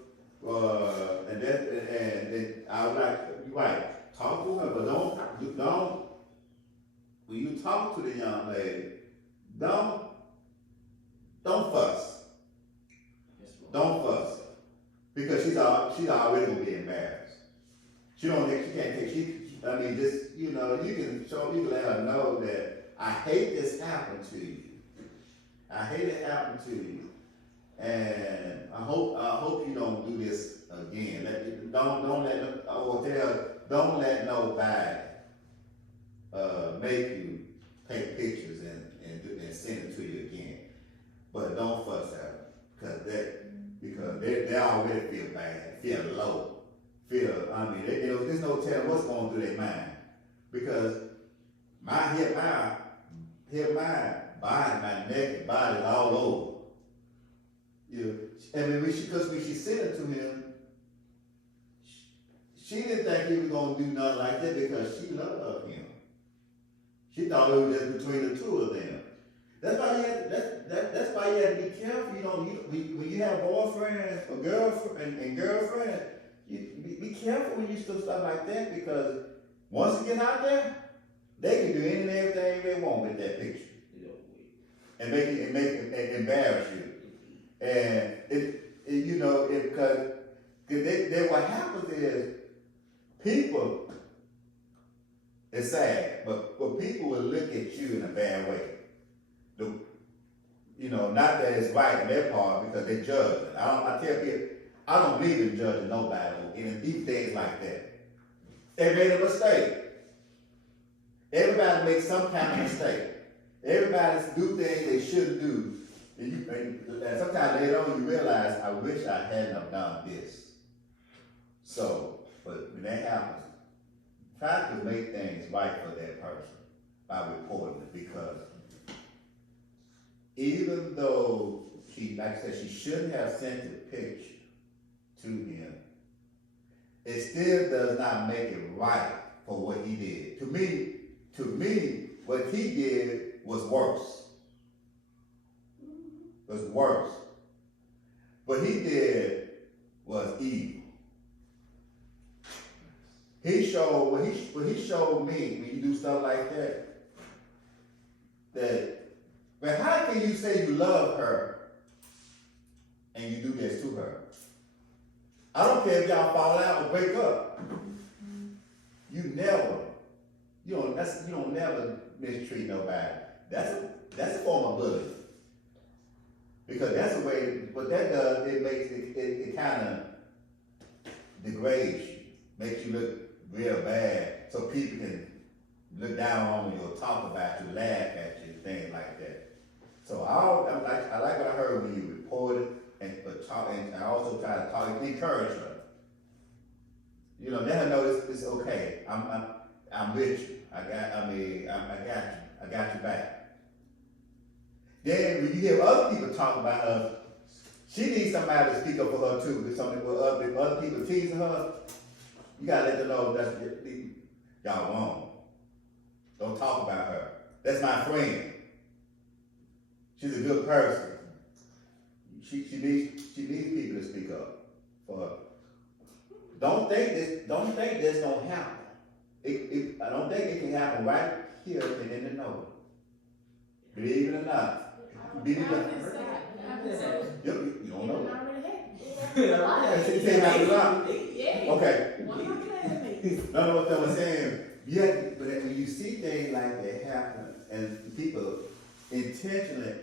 and I would like you talk to her, but don't when you talk to the young lady, don't fuss. Don't fuss, because she's already gonna be embarrassed. She can't take. I mean, just you can let her know that I hate this happened to you. I hate it happened to you, and I hope you don't do this again. Don't let nobody make you take pictures and send it to you again. But don't fuss at her, because they already feel bad, feel low, there's no telling what's going through their mind, because my body, my neck, body all over. Because when she sent it to him, she didn't think he was going to do nothing like that, because she loved him. She thought it was just between the two of them. That's why you have to be careful. When you have boyfriends or girlfriend and girlfriends, you be careful when you do stuff like that, because once it gets out there, they can do anything and everything they want with that picture, and make it embarrass you. And because what happens is people. It's sad, but people will look at you in a bad way. Not that it's right on their part, because they judge. I tell people, I don't believe in judging nobody in these things like that. They made a mistake. Everybody makes some kind of mistake. Everybody do things they shouldn't do. And sometimes later on you realize, I wish I hadn't have done this. So, but when that happens, try to make things right for that person by reporting it, because even though like I said, she shouldn't have sent the picture to him, it still does not make it right for what he did. To me, what he did was worse. What he did was evil. He showed what he showed me when you do stuff like that. But how can you say you love her and you do this to her? I don't care if y'all fall out or break up. You don't never mistreat nobody. That's a form of bullying. Because that's the way, what that does, it makes it kind of degrades you, makes you look real bad, so people can look down on you or talk about you, laugh at you, things like that. So I like what I heard when you reported and I also try to talk and encourage her. You know, let her know it's okay. I'm with you. I got you. I got you back. Then when you hear other people talk about her, she needs somebody to speak up for her too. If something with other people teasing her, you gotta let them know that's y'all wrong. Don't talk about her. That's my friend. She's a good person. She needs people to speak up for her. Don't think this gonna happen. I don't think it can happen right here and in the know. Believe it or not. Believe it or not. You don't know. Okay. No, what I was saying. Yeah, but when you see things like that happen, and people intentionally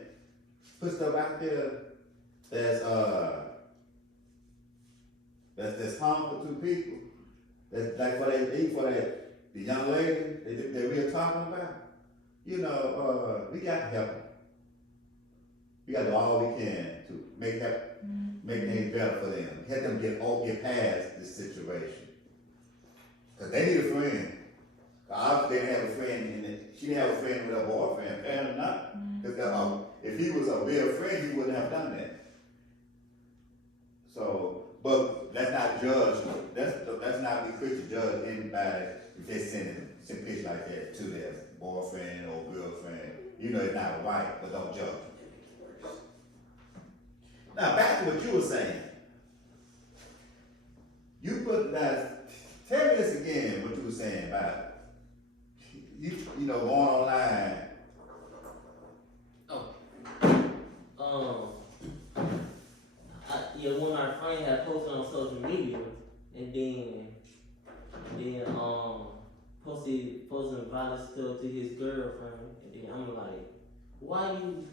put stuff out there that's harmful to people, that's like what they eat for that the young lady that we're talking about. You know, we got to help them. We got to do all we can to make things better for them. Help them get past this situation. Because they need a friend. Obviously, they didn't have a friend, and she didn't have a friend with her boyfriend, apparently not. Because if he was a real friend, he wouldn't have done that. So, but let's not judge. Let's not be quick to judge anybody if they send pictures like that to their boyfriend or girlfriend. You know it's not right, but don't judge. Now back to what you were saying. You put that. Tell me this again. What you were saying about you know going online. Yeah, one of our friends had posted on social media, and then posted violent stuff to his girlfriend, and then I'm like, why you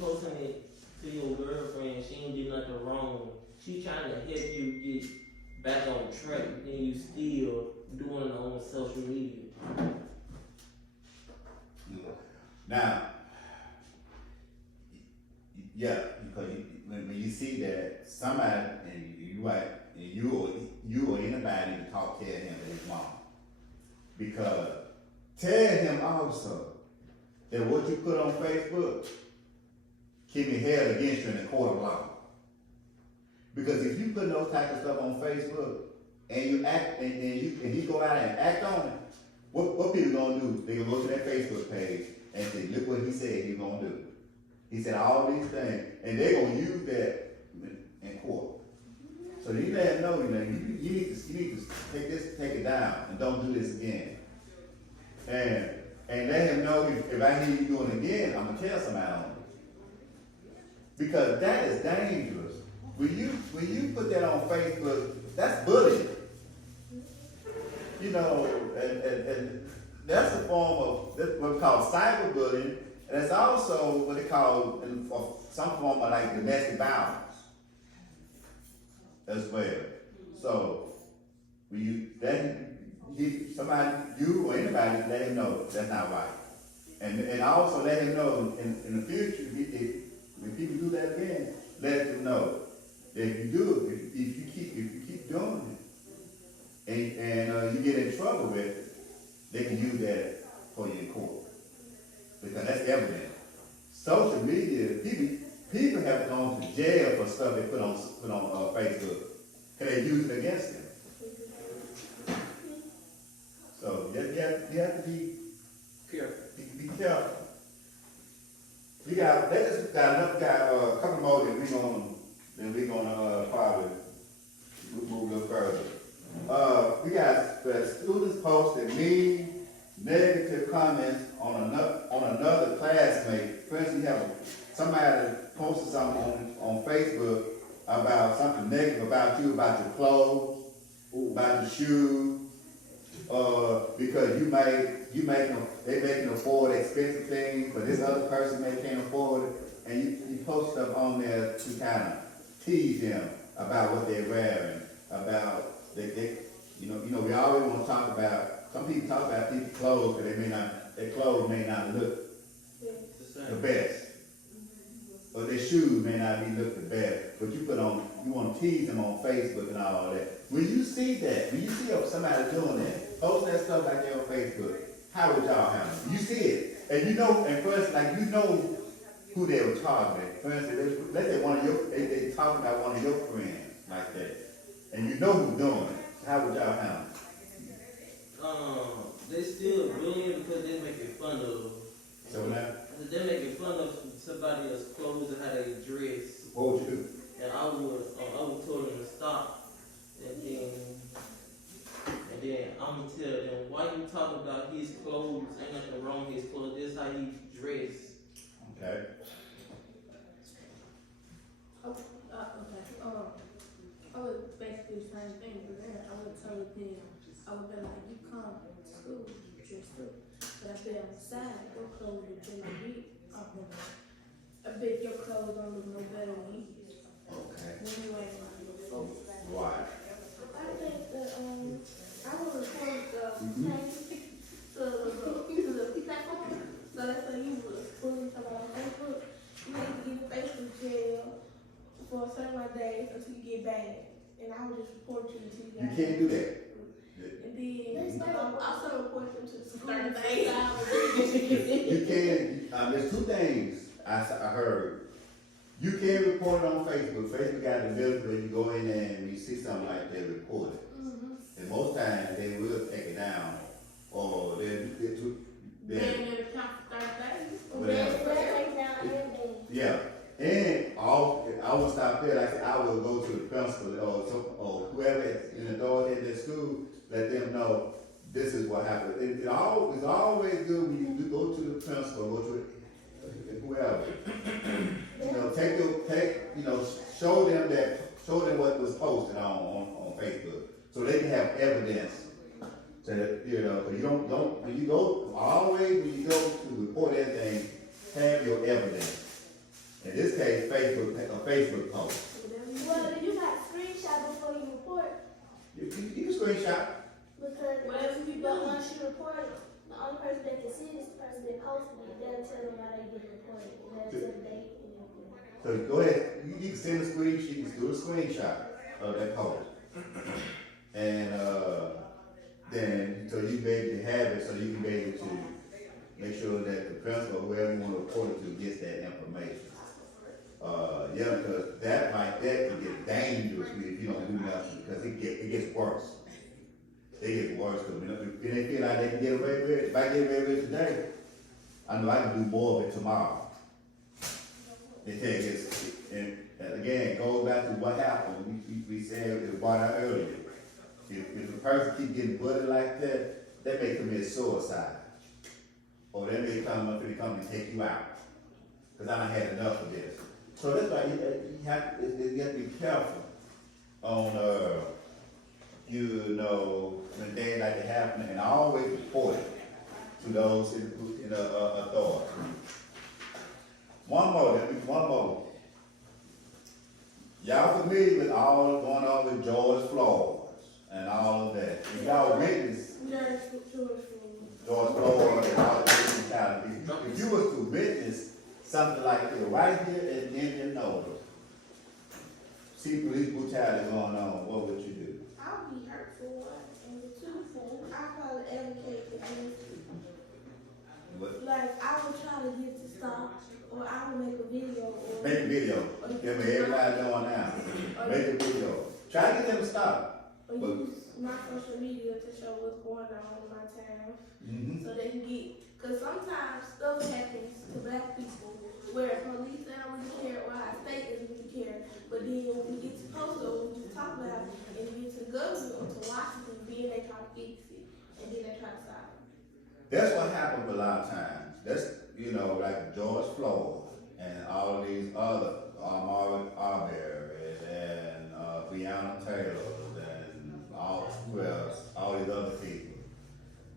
posting it to your girlfriend? She ain't did nothing wrong. She trying to help you get back on track, and you still doing it on social media. Now, yeah, because when you see that somebody and you or anybody need to tell him that his mom, because tell him also that what you put on Facebook can be held against you in the court of law. Because if you put those type of stuff on Facebook and you act and he go out and act on it, what people gonna do? They gonna go to that Facebook page and say, look what he said he's gonna do. He said all these things, and they're gonna use that in court. So you let him know, you need to take it down, and don't do this again. And let him know if I hear you doing it again, I'm gonna tell somebody on it. Because that is dangerous. When you put that on Facebook, that's bullying. You know, and that's a form of what we call cyberbullying, and it's also what they call some form of like domestic violence as well. So when you or anybody, let him know that's not right, and also let him know in the future if people do that again, let them know that if you do it, if you keep doing it, and you get in trouble with it, they can use that for you in court because that's evidence. Social media, people have gone to jail for stuff they put on Facebook because they use it against them. So you have to be careful. Be careful. They just got a couple more that we're gonna probably move a little further. We got students posted mean, negative comments on another classmate. For instance, you have somebody posted something on Facebook about something negative about you, about your clothes, about your shoes, because they making afford expensive things, but this other person can't afford it, and you post stuff on there to kind of tease them about what they're wearing, about We always want to talk about, some people talk about people's clothes, but their clothes may not look the best. Or their shoes may not be look the best, but you want to tease them on Facebook and all that. When you see somebody doing that, posting that stuff like that on Facebook, how would y'all handle it? You see it, and first, who they were targeting. For instance, let's say they talking about one of your friends like that, and you know who's doing it. How would y'all handle it? They still doing it because they making fun of them. So now, They're making fun of somebody else's clothes and how they dress. what would you do? And I would tell them to stop. And then I'm gonna tell them, why you talking about his clothes? Ain't nothing wrong with his clothes. This is how he dress. Okay. I would basically the same thing, but then I would tell them, I would be like, you come to school, dressed up, but I bet on the side, your clothes look better than me. I bet your clothes don't look no better than me. Okay. When you ain't around your folks. Why? I think that I would report the platform. So let's say you was bullying somebody on Facebook, you need to get Facebook jail for a certain amount of days until you get banned. And I would just report you until you You got can't do that. And then also report them to the school. 30 days. You can. There's two things I heard. You can report it on Facebook. Facebook got the ability where you go in there and when you see something like that, report it. And most times they will take it down, or Then it'll count for 30 days. yeah. And I would stop there. Like I said, I will go to the principal or whoever is in authority at the school, let them know this is what happened. It's always good when you go to the principal, go to whoever. Show them what was posted on Facebook, so they can have evidence. So that you don't when you go to report anything, have your evidence. In this case, a Facebook post. Well, you got screenshot before you report. You can screenshot. But once you report it, the only person that can see it is the person that posted it. They'll tell them why they get reported. They'll tell the date and everything. So go ahead. You can send a screenshot. You can do a screenshot of that post, and then so you be able to have it, so you can be able to make sure that the principal, whoever you want to report it to, gets that information. Because that can get dangerous if you don't do nothing, because it gets worse. It gets worse because if they feel like they can get away with it, if I get away with it today, I know I can do more of it tomorrow. And again, it goes back to what happened. We said it was brought out earlier. If a person keep getting bullied like that, they may commit suicide. Or they may come up to the company and take you out. Because I done had enough of this. So that's why you have to be careful on, when things like that happen, and always report it to those in authority. One more. Y'all familiar with all going on with George Floyd and all of that? If y'all witness George Floyd and all the brutality, if you was to witness something like this right here in Indianola, see police brutality going on, what would you do? I would be hurtful, and the two things, I probably advocate against it. Like, I would try to get to stop, or I would make a video. Make a video. That's what everybody doing now. Make a video. Try to get them to stop. Or use my social media to show what's going on in my town. So they can because sometimes stuff happens to black people where police don't really care or our state doesn't really care. But then when we get to postal, we just talk about it, and we get to the government or to Washington, then they try to fix it, and then they try to solve it. That's what happens a lot of times. That's, like George Floyd and all these other, Marvin Arbery and Breonna Taylor and all these other people.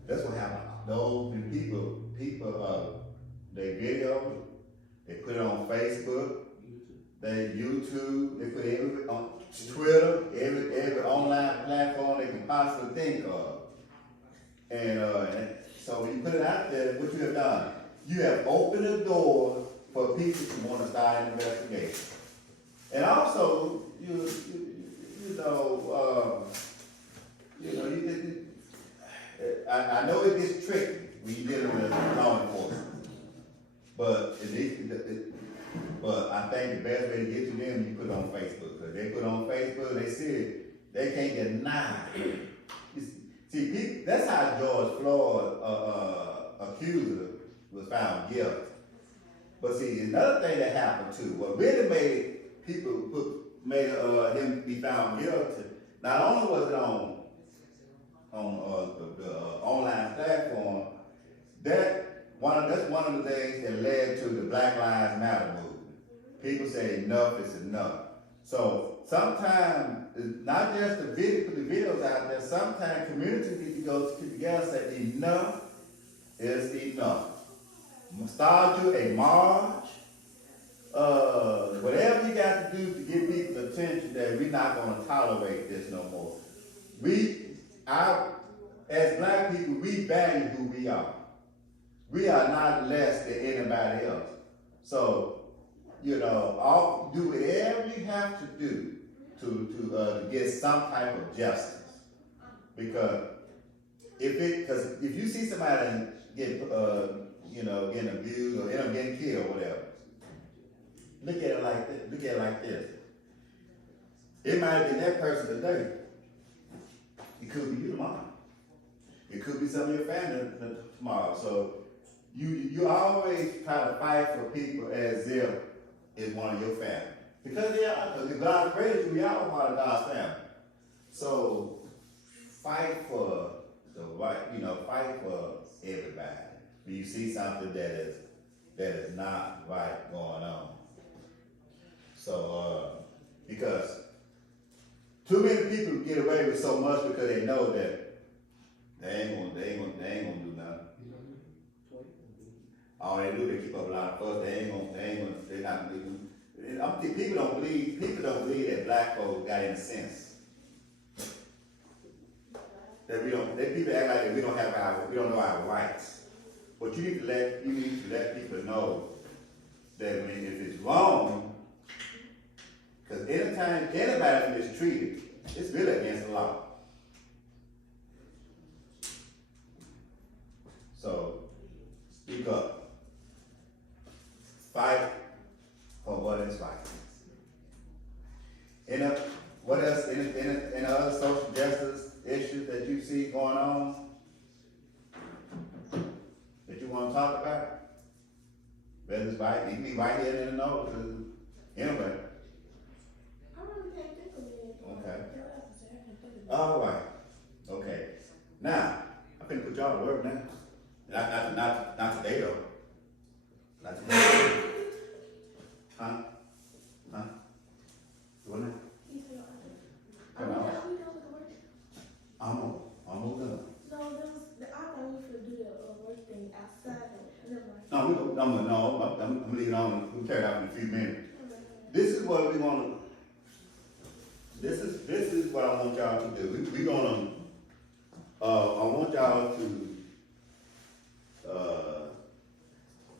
That's what happened. Those people, they video, they put it on Facebook, they YouTube, they put every on Twitter, every online platform they can possibly think of. And so when you put it out there, what you have done, you have opened the door for people to want to start an investigation. And also, I know it gets tricky when you're dealing with law enforcement, but but I think the best way to get to them, you put it on Facebook. Because they put it on Facebook, they see it, they can't deny it. See, people, that's how George Floyd accuser was found guilty. But see, another thing that happened too, what really made him be found guilty, not only was it on the online platform, that's one of the things that led to the Black Lives Matter movement. People say enough is enough. So sometimes, not just put the videos out there, sometimes communities need to go together and say enough is enough. Start you a march, whatever you got to do to get people's attention that we're not going to tolerate this no more. As black people, we value who we are. We are not less than anybody else. So, do whatever you have to do to get some type of justice. Because if you see somebody getting abused or end up getting killed or whatever, look at it like this. Look at it like this. It might have been that person today. It could be you tomorrow. It could be some of your family tomorrow. So you always try to fight for people as if it's one of your family. Because if God created you, we all part of God's family. So fight for the right, fight for everybody. When you see something that is not right going on. So because too many people get away with so much because they know that they ain't gonna do nothing. All they do, they keep up a lot of fuss. They're not doing. People don't believe that black folks got any sense. That people act like that we don't know our rights. But you need to let people know that if it's wrong, because anytime anybody is mistreated, it's really against the law. So speak up. Fight for what is right. What else? Any other social justice issues that you see going on that you want to talk about? Whether it's right, it can be right here in the Indianola. Anyway. I really can't think of it. Okay. All right. Okay. Now, I can put y'all to work now. Not today though. Not today. Huh? What now? Are we done with the work? I'm done. No, I thought we could do the work thing outside. I'm leaving on. We'll carry it out in a few minutes. This is what we want to. This is what I want y'all to do. We're gonna. I want y'all to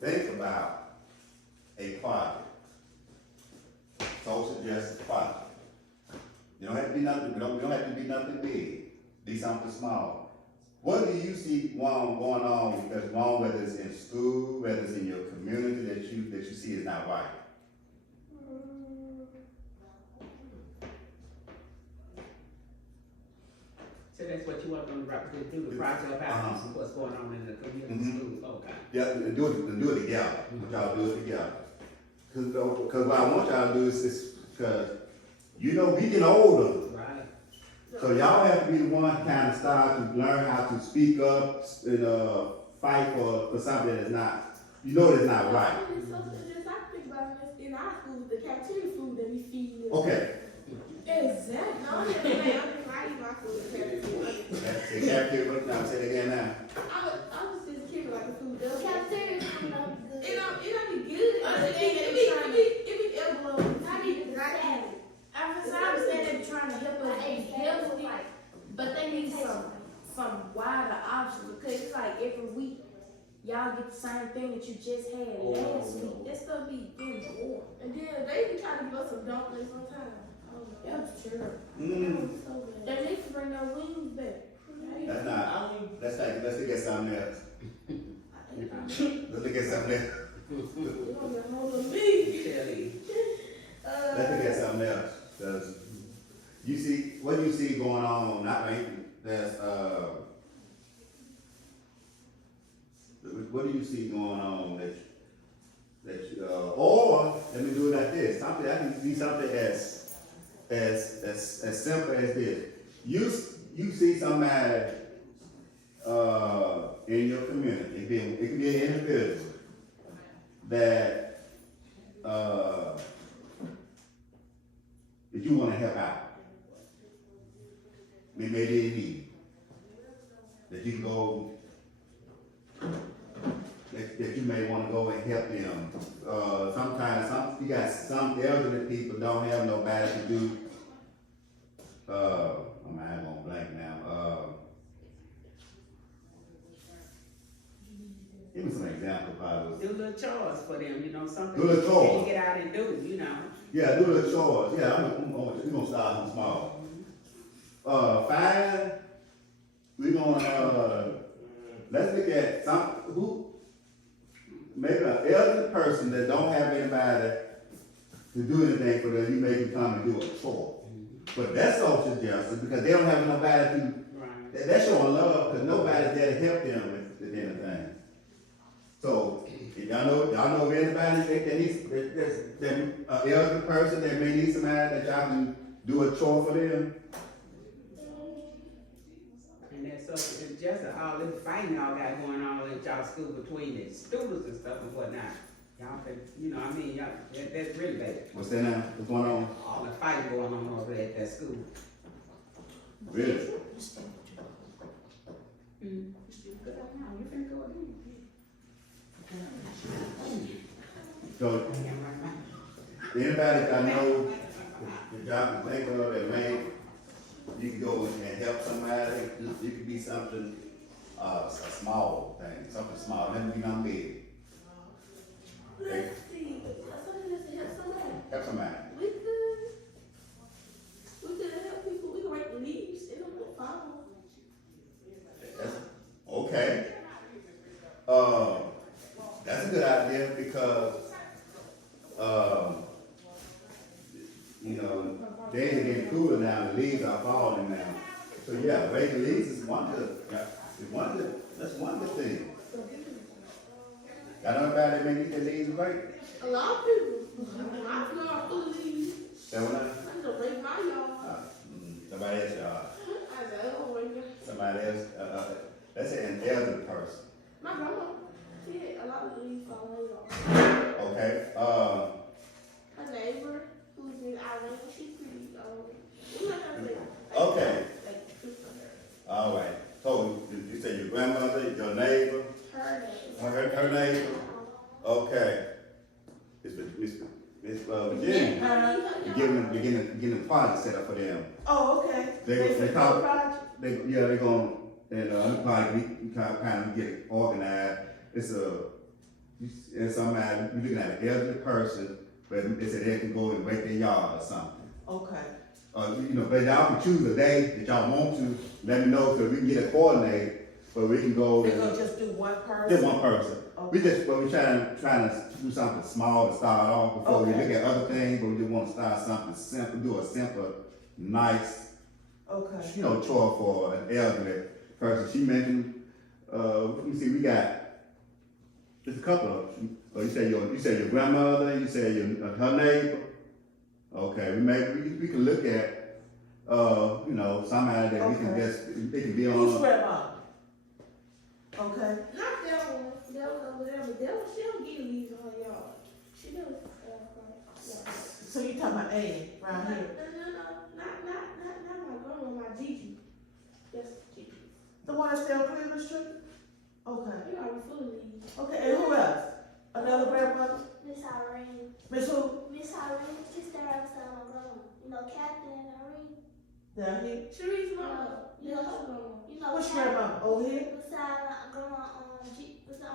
think about a project, social justice project. You don't have to be nothing. You don't have to be nothing big. Be something small. What do you see going on that's wrong, whether it's in school, whether it's in your community that you see is not right? So that's what you want them to do, the project about what's going on in the community schools. Okay. Yeah, do it together. Y'all do it together. Because what I want y'all to do is because we get older. Right. So y'all have to be the one kind of start to learn how to speak up and fight for something that's not, that's not right. I think about this in our schools, the cafeteria food that we feed. Okay. Exactly. No, I'm just saying, I eat my food in the cafeteria. Now say it again now. I was just kidding about the food. The Cafeteria food don't be good. It don't be good. It be elbows. I need to y'all get the same thing that you just had last week. That stuff be getting boring. And then they be trying to give us some dumplings sometimes. That was terrible. So bad. They need to bring their wings back. That's not, let's look at something else. Let's look at something else. You don't get hold of me. Kelly. Let's look at something else. 'Cause you see, what you see going on, not like, there's, what do you see going on that you, or, let me do it like this, something, I can see something as simple as this. You see somebody, in your community, it can be an individual, that you want to help out. Maybe they need that you can go, that you may want to go and help them. Sometimes you got some elderly people don't have nobody to do. I'm gonna blank now. Give me some examples, probably. Do little chores for them, you know, something Do little chores. you can get out and do, you know. Yeah, do the chores. Yeah, we're gonna start from small. 5, we're gonna, let's look at maybe an elderly person that don't have anybody to do anything for them, you make them come and do a chore. But that's social justice because they don't have nobody to, Right. that's showing love because nobody's there to help them with anything. So, if y'all know of anybody that needs, an elderly person that may need somebody that y'all can do a chore for them? And that's so, it's just all this fighting y'all got going on at y'all school between the students and stuff and whatnot. Y'all can, you know, I mean, y'all, that's really bad. What's that now? What's going on? All the fighting going on over at that school. Really? You finna go again. So, anybody that I know, the job to think of that may, you can go and help somebody, it could be something, a small thing, something small, it doesn't be nothing big. Let's see. Something to help somebody. Help somebody. We could help people. We could rake the leaves in the fall. That's, okay. That's a good idea because, you know, they ain't getting cooler now, the leaves are falling now. So yeah, raking leaves is that's one good thing. Got anybody that may need their leaves raked? A lot of people. My floor full of leaves. That one? I need to rake my yard. Somebody else, I said, oh, rake it. somebody else, let's say an elderly person. My grandma. She had a lot of leaves falling on her yard. Okay, Her neighbor, who's in Ireland, she's pretty old. We like her play. okay, Like, good for her. all right. So you said your grandmother, your neighbor, Her neighbor. her neighbor? Okay. It's Virginia. You're getting a project set up for them. Oh, okay. They for call- the project? They're going, and probably we kind of get it organized. It's somebody, you're looking at an elderly person, but they said they can go and rake their yard or something. Okay. You know, but y'all can choose a day that y'all want to, let me know so we can get it coordinated, but we can go. They're gonna just do one person? Just one person. Okay. We're trying to do something small to start off before we Okay. look at other things, but we just want to start something simple, do a simple, nice, Okay. you know, chore for an elderly person. She mentioned, let me see, we got just a couple of them. You said your grandmother, you said her neighbor. Okay, we can look at, you know, somebody that we can Okay. they can be on. Who's grandma? Okay. Not that one. That one over there, but that one, she don't get leaves on her yard. She does. So you talking about Ann, right here? No. Not my grandma, my Gigi. That's Gigi. The one that's still on Cleveland Street? Okay. You already full of leaves. Okay, and who else? Another grandmother? Miss Irene. Miss who? Miss Irene, she's there outside my grandma. You know, Captain Irene. Down here. Sharice's mama. You know, her grandma. you know, Which Captain- grandma? Over here? Beside my grandma,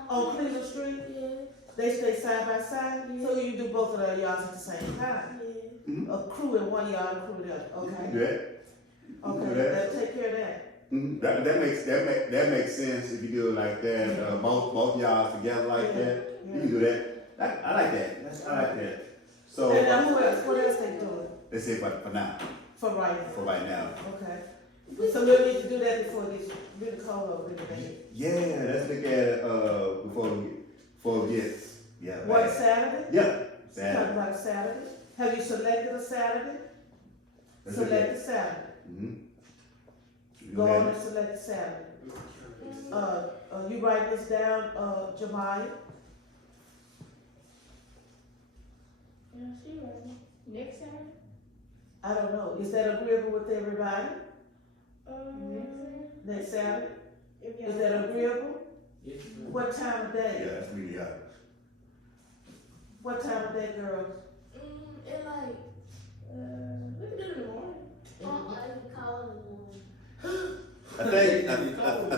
On Cleveland Street? Yeah. They stay side by side? Yeah. So you do both of their yards at the same time? Yeah. A crew in one yard, a crew in the other, okay? Do that. Okay, Do that. that'll take care of that. That makes sense if you do it like that. Both yards together like that. You can do that. I like that. I like that. So And now who else, what else they doing? let's say for now. For right now? For right now. Okay. So we'll need to do that before it gets really cold or really bad. Yeah, let's look at it before it gets What, bad. Saturday? Yeah. Talking Saturday. about a Saturday? Have you selected a Saturday? Let's look at Select it. a Saturday. Mm-hmm. Go on and select a Saturday. You write this down, Jemiah? Yeah, she ready. Next Saturday? I don't know. Is that agreeable with everybody? Next Saturday? Is that agreeable? Yes, ma'am. What time of Yeah, day? that's really hard. What time of day, girls? And like, we can do it in the morning. I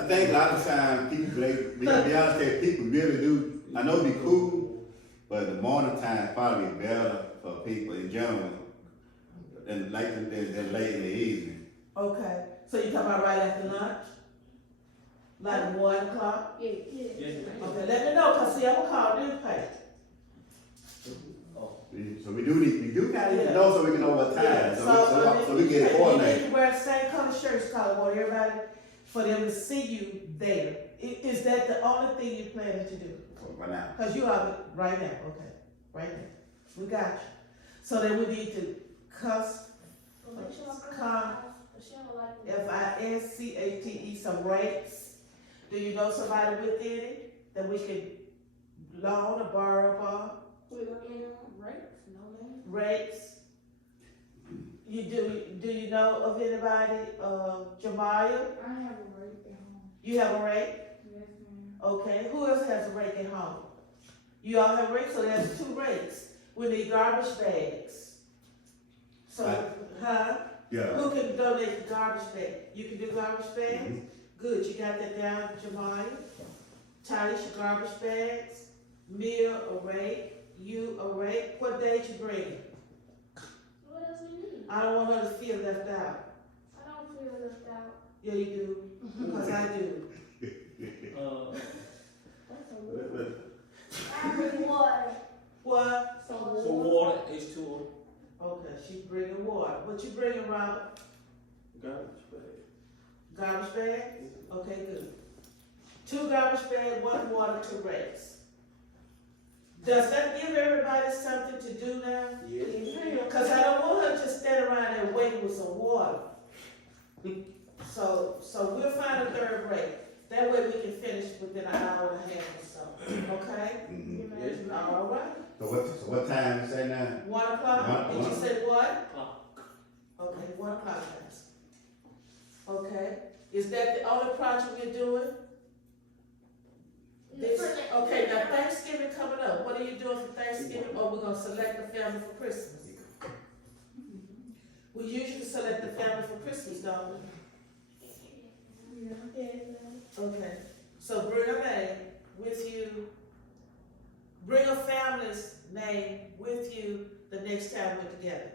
think a lot of times people, be honest, that people really do. I know it'd be cool, but the morning time is probably better for people in general than late in the evening. Okay, so you talking about right after lunch? Like 1 o'clock? Yeah. Yes, ma'am. Okay, let me know, cause see, I'm gonna call newspaper. Oh, So we do kind of know so we can know what time, so we get it You need coordinated. to wear the same color shirts, color, want everybody, for them to see you there. Is that the only thing you're planning to do? Right now. Cause you are, right now, okay, right now, we got you. So then we need to cuss, FISCATE, some rates. Do you know somebody with it that we can loan or borrow upon? Rates? You do you know of anybody, Jemiah? I have a rate at home. You have a rate? Yes, ma'am. Okay, who else has a rake at home? You all have rakes, so there's 2 rakes. We need garbage bags. So, Right. Who can donate the garbage bag? You can do garbage bags? Mhm. Good, you got that down, Jemiah? Titus, your garbage bags. Mia, a rake. You, a rake. What days you bring? What else we need? I don't want her to feel left out. I don't feel left out. Yeah, you do, because I do. I bring water. What? so water, H2O, Okay, she's bringing water. What you bringing, Robert? garbage bag. Garbage bag? Okay, good. 2 garbage bags, 1 water, 2 rakes. Does that give everybody something to do now? Yes. Cause I don't want her to stand around there waiting with some water. So we'll find a 3rd rake. That way we can finish within an hour and a half or so, okay? Mhm. Yes, ma'am. All right. So what time you say now? 1 o'clock, did you say what? O'clock. Okay, 1 o'clock, guys. Okay, is that the only project we're doing? Okay, now Thanksgiving coming up, what are you doing for Thanksgiving, or we're gonna select the family for Christmas? We usually select the family for Christmas, don't we? Yeah. Okay, so bring a name with you, bring a family's name with you the next time we're together.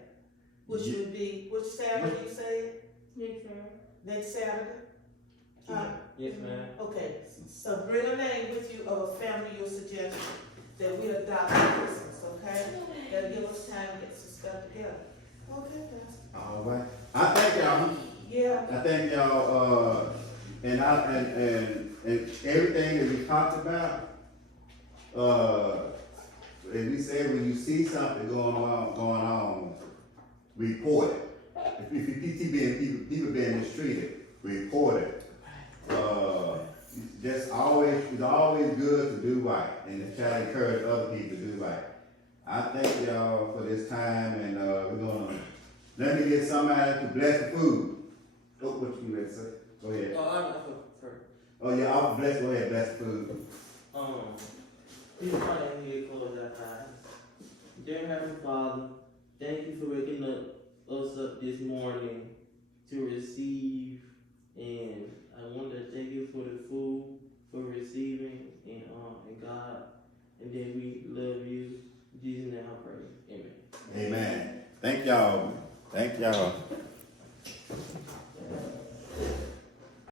Which would be, which Saturday you say? Next Saturday. Next Saturday? Yes, ma'am. Okay, so bring a name with you of a family you're suggesting that we adopt for Christmas, okay? That'll give us time to get some stuff together. Okay, Pastor. All right. I thank y'all. Yeah, I thank y'all, and everything that we talked about, as we said, when you see something going on, report it. If you people being mistreated, report it. It's always good to do right, and to try to encourage other people to do right. I thank y'all for this time, and we're gonna let me get somebody to bless the food. What you ready to say? Go ahead. Oh, I'm first. Oh yeah, I'll bless. Go ahead, bless the food. Please pray and hear close our eyes. Dear Heavenly Father, thank you for waking us up this morning to receive, and I want to thank you for the food, for receiving, in God, and that we love you. In Jesus' name I pray. Amen. Amen. Thank y'all.